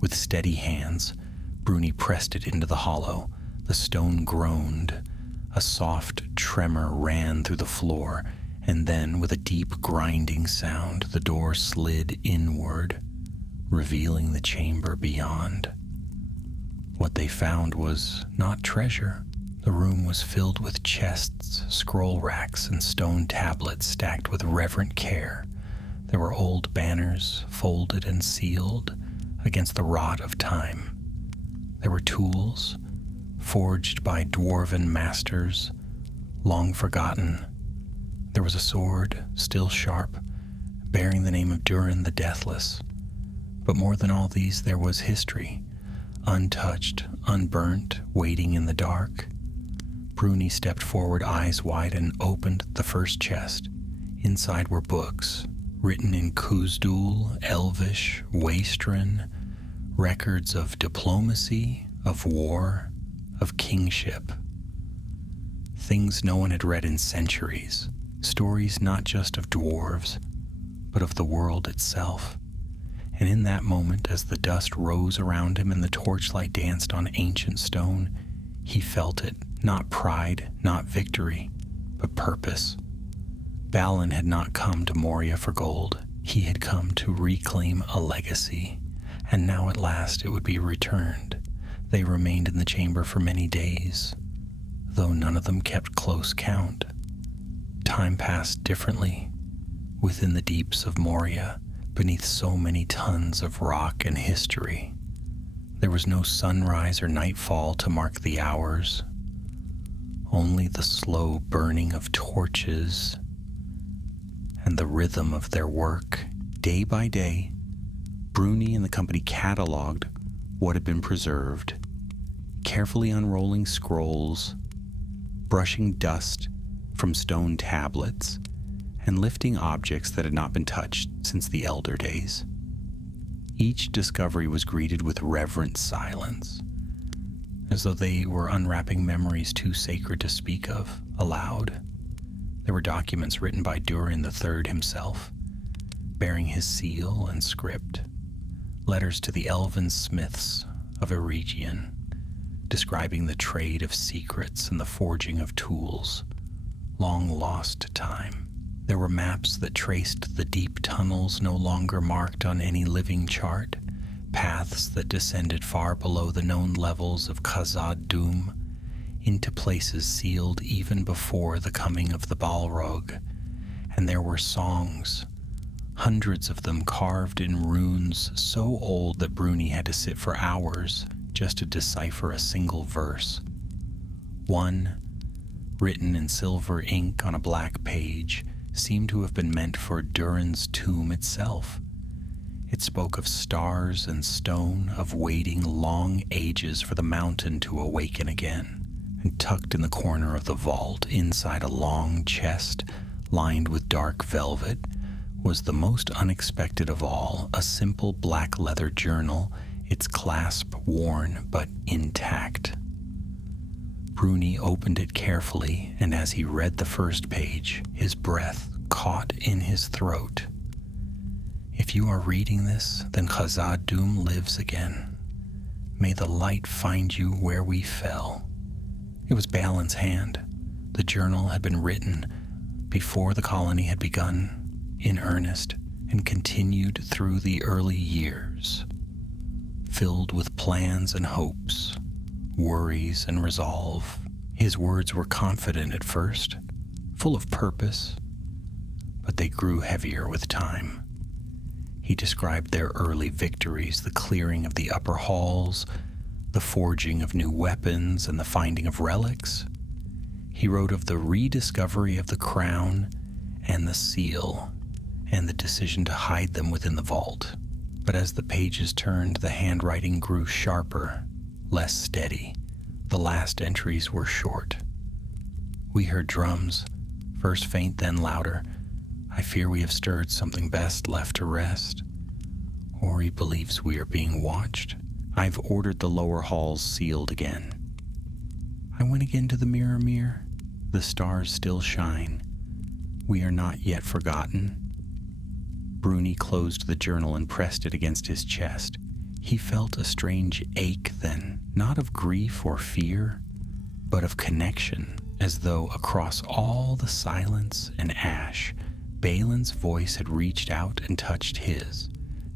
With steady hands, Bruni pressed it into the hollow. The stone groaned. A soft tremor ran through the floor, and then, with a deep grinding sound, the door slid inward, revealing the chamber beyond. What they found was not treasure. The room was filled with chests, scroll racks, and stone tablets stacked with reverent care. There were old banners, folded and sealed against the rot of time. There were tools, forged by dwarven masters, long forgotten. There was a sword, still sharp, bearing the name of Durin the Deathless. But more than all these, there was history, untouched, unburnt, waiting in the dark. Bruni stepped forward, eyes wide, and opened the first chest. Inside were books, written in Khuzdul, Elvish, Waestrin, records of diplomacy, of war, of kingship. Things no one had read in centuries, stories not just of dwarves, but of the world itself. And in that moment, as the dust rose around him and the torchlight danced on ancient stone, he felt it, not pride, not victory, but purpose. Balin had not come to Moria for gold. He had come to reclaim a legacy, and now at last it would be returned. They remained in the chamber for many days, though none of them kept close count. Time passed differently within the deeps of Moria, beneath so many tons of rock and history. There was no sunrise or nightfall to mark the hours, only the slow burning of torches and the rhythm of their work. Day by day, Bruni and the company cataloged what had been preserved, carefully unrolling scrolls, brushing dust from stone tablets, and lifting objects that had not been touched since the elder days. Each discovery was greeted with reverent silence, as though they were unwrapping memories too sacred to speak of aloud. There were documents written by Durin III himself, bearing his seal and script, letters to the elven smiths of Eregion, describing the trade of secrets and the forging of tools, long lost to time. There were maps that traced the deep tunnels no longer marked on any living chart, paths that descended far below the known levels of Khazad-dûm, into places sealed even before the coming of the Balrog. And there were songs, hundreds of them carved in runes so old that Bruni had to sit for hours just to decipher a single verse. One, written in silver ink on a black page, seemed to have been meant for Durin's tomb itself. It spoke of stars and stone, of waiting long ages for the mountain to awaken again. And tucked in the corner of the vault, inside a long chest lined with dark velvet, was the most unexpected of all, a simple black leather journal, its clasp worn but intact. Bruni opened it carefully, and as he read the first page, his breath caught in his throat. If you are reading this, then Khazad-dûm lives again. May the light find you where we fell. It was Balin's hand. The journal had been written before the colony had begun in earnest and continued through the early years, filled with plans and hopes, worries and resolve. His words were confident at first, full of purpose, but they grew heavier with time. He described their early victories, the clearing of the upper halls, the forging of new weapons, and the finding of relics. He wrote of the rediscovery of the crown and the seal, and the decision to hide them within the vault. But as the pages turned, the handwriting grew sharper, less steady. The last entries were short. We heard drums, first faint, then louder. I fear we have stirred something best left to rest. Ori believes we are being watched. I've ordered the lower halls sealed again. I went again to the mirror. The stars still shine. We are not yet forgotten. Bruni closed the journal and pressed it against his chest. He felt a strange ache then, not of grief or fear, but of connection, as though across all the silence and ash, Balin's voice had reached out and touched his.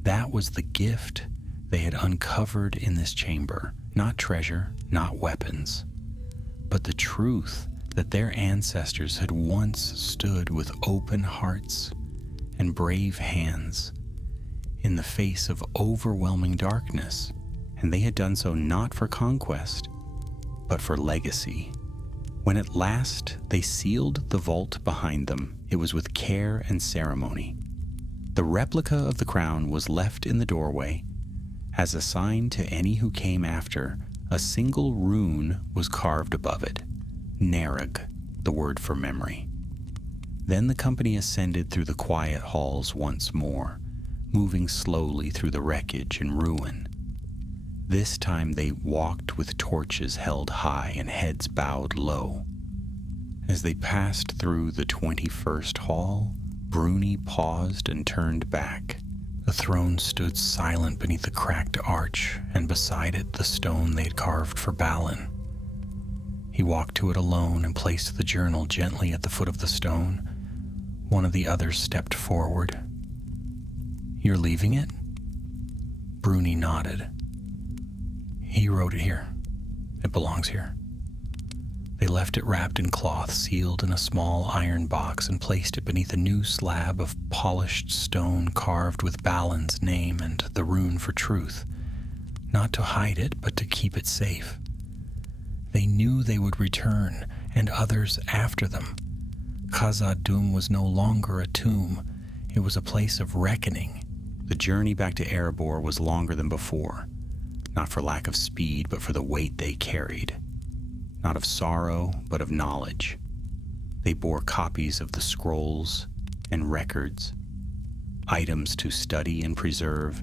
That was the gift they had uncovered in this chamber, not treasure, not weapons, but the truth that their ancestors had once stood with open hearts and brave hands in the face of overwhelming darkness, and they had done so not for conquest, but for legacy. When at last they sealed the vault behind them, it was with care and ceremony. The replica of the crown was left in the doorway. As a sign to any who came after, a single rune was carved above it, Nerag, the word for memory. Then the company ascended through the quiet halls once more, moving slowly through the wreckage and ruin. This time they walked with torches held high and heads bowed low. As they passed through the 21st hall, Bruni paused and turned back. The throne stood silent beneath the cracked arch, and beside it the stone they had carved for Balin. He walked to it alone and placed the journal gently at the foot of the stone. One of the others stepped forward. "You're leaving it?" Bruni nodded. "He wrote it here. It belongs here." They left it wrapped in cloth, sealed in a small iron box, and placed it beneath a new slab of polished stone carved with Balin's name and the rune for truth, not to hide it, but to keep it safe. They knew they would return, and others after them. Khazad-dûm was no longer a tomb. It was a place of reckoning. The journey back to Erebor was longer than before, not for lack of speed, but for the weight they carried. Not of sorrow, but of knowledge. They bore copies of the scrolls and records, items to study and preserve,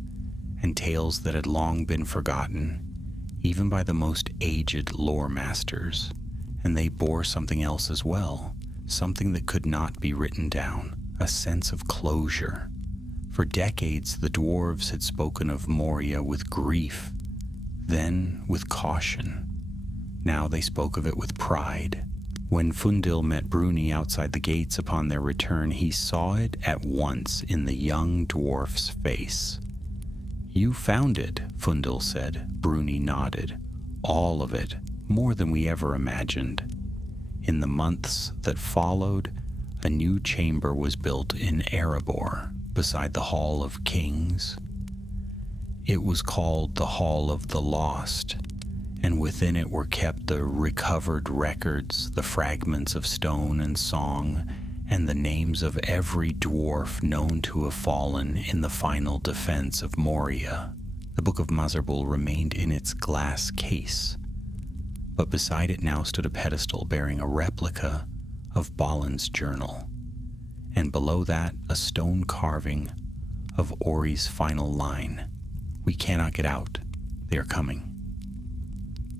and tales that had long been forgotten, even by the most aged lore masters. And they bore something else as well, something that could not be written down, a sense of closure. For decades, the dwarves had spoken of Moria with grief, then with caution. Now they spoke of it with pride. When Fundil met Bruni outside the gates upon their return, he saw it at once in the young dwarf's face. "You found it," Fundil said. Bruni nodded. "All of it, more than we ever imagined." In the months that followed, a new chamber was built in Erebor, beside the Hall of Kings. It was called the Hall of the Lost, and within it were kept the recovered records, the fragments of stone and song, and the names of every dwarf known to have fallen in the final defense of Moria. The Book of Mazarbul remained in its glass case, but beside it now stood a pedestal bearing a replica of Balin's journal, and below that a stone carving of Ori's final line, "We cannot get out. They are coming."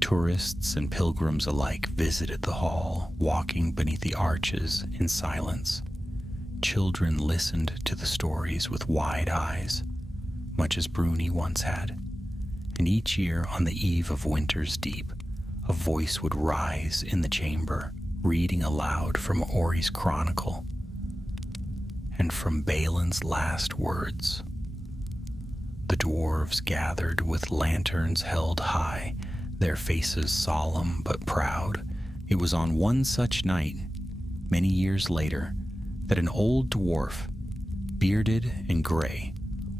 Tourists and pilgrims alike visited the hall, walking beneath the arches in silence. Children listened to the stories with wide eyes, much as Bruni once had. And each year, on the eve of winter's deep, a voice would rise in the chamber, reading aloud from Ori's chronicle and from Balin's last words. The dwarves gathered with lanterns held high, their faces solemn but proud. It was on one such night, many years later, that an old dwarf, bearded and gray,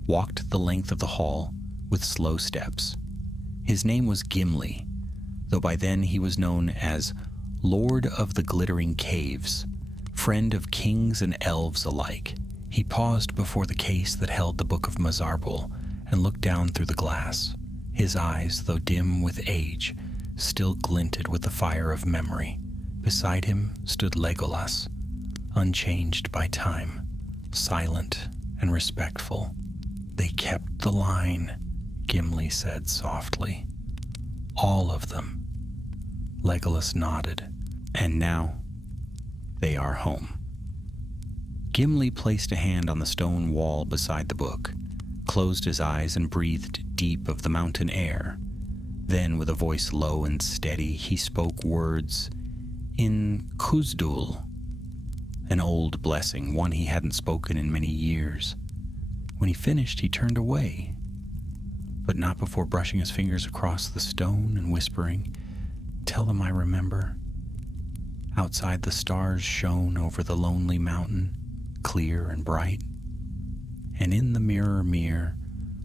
walked the length of the hall with slow steps. His name was Gimli, though by then he was known as Lord of the Glittering Caves, friend of kings and elves alike. He paused before the case that held the Book of Mazarbul and looked down through the glass. His eyes, though dim with age, still glinted with the fire of memory. Beside him stood Legolas, unchanged by time, silent and respectful. "They kept the line," Gimli said softly. "All of them." Legolas nodded. "And now they are home." Gimli placed a hand on the stone wall beside the book, closed his eyes and breathed deep of the mountain air. Then, with a voice low and steady, he spoke words in Khuzdul, an old blessing, one he hadn't spoken in many years. When he finished, he turned away, but not before brushing his fingers across the stone and whispering, "Tell them I remember." Outside, the stars shone over the lonely mountain, clear and bright. And in the mirror,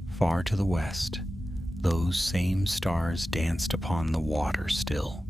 far to the west, those same stars danced upon the water still.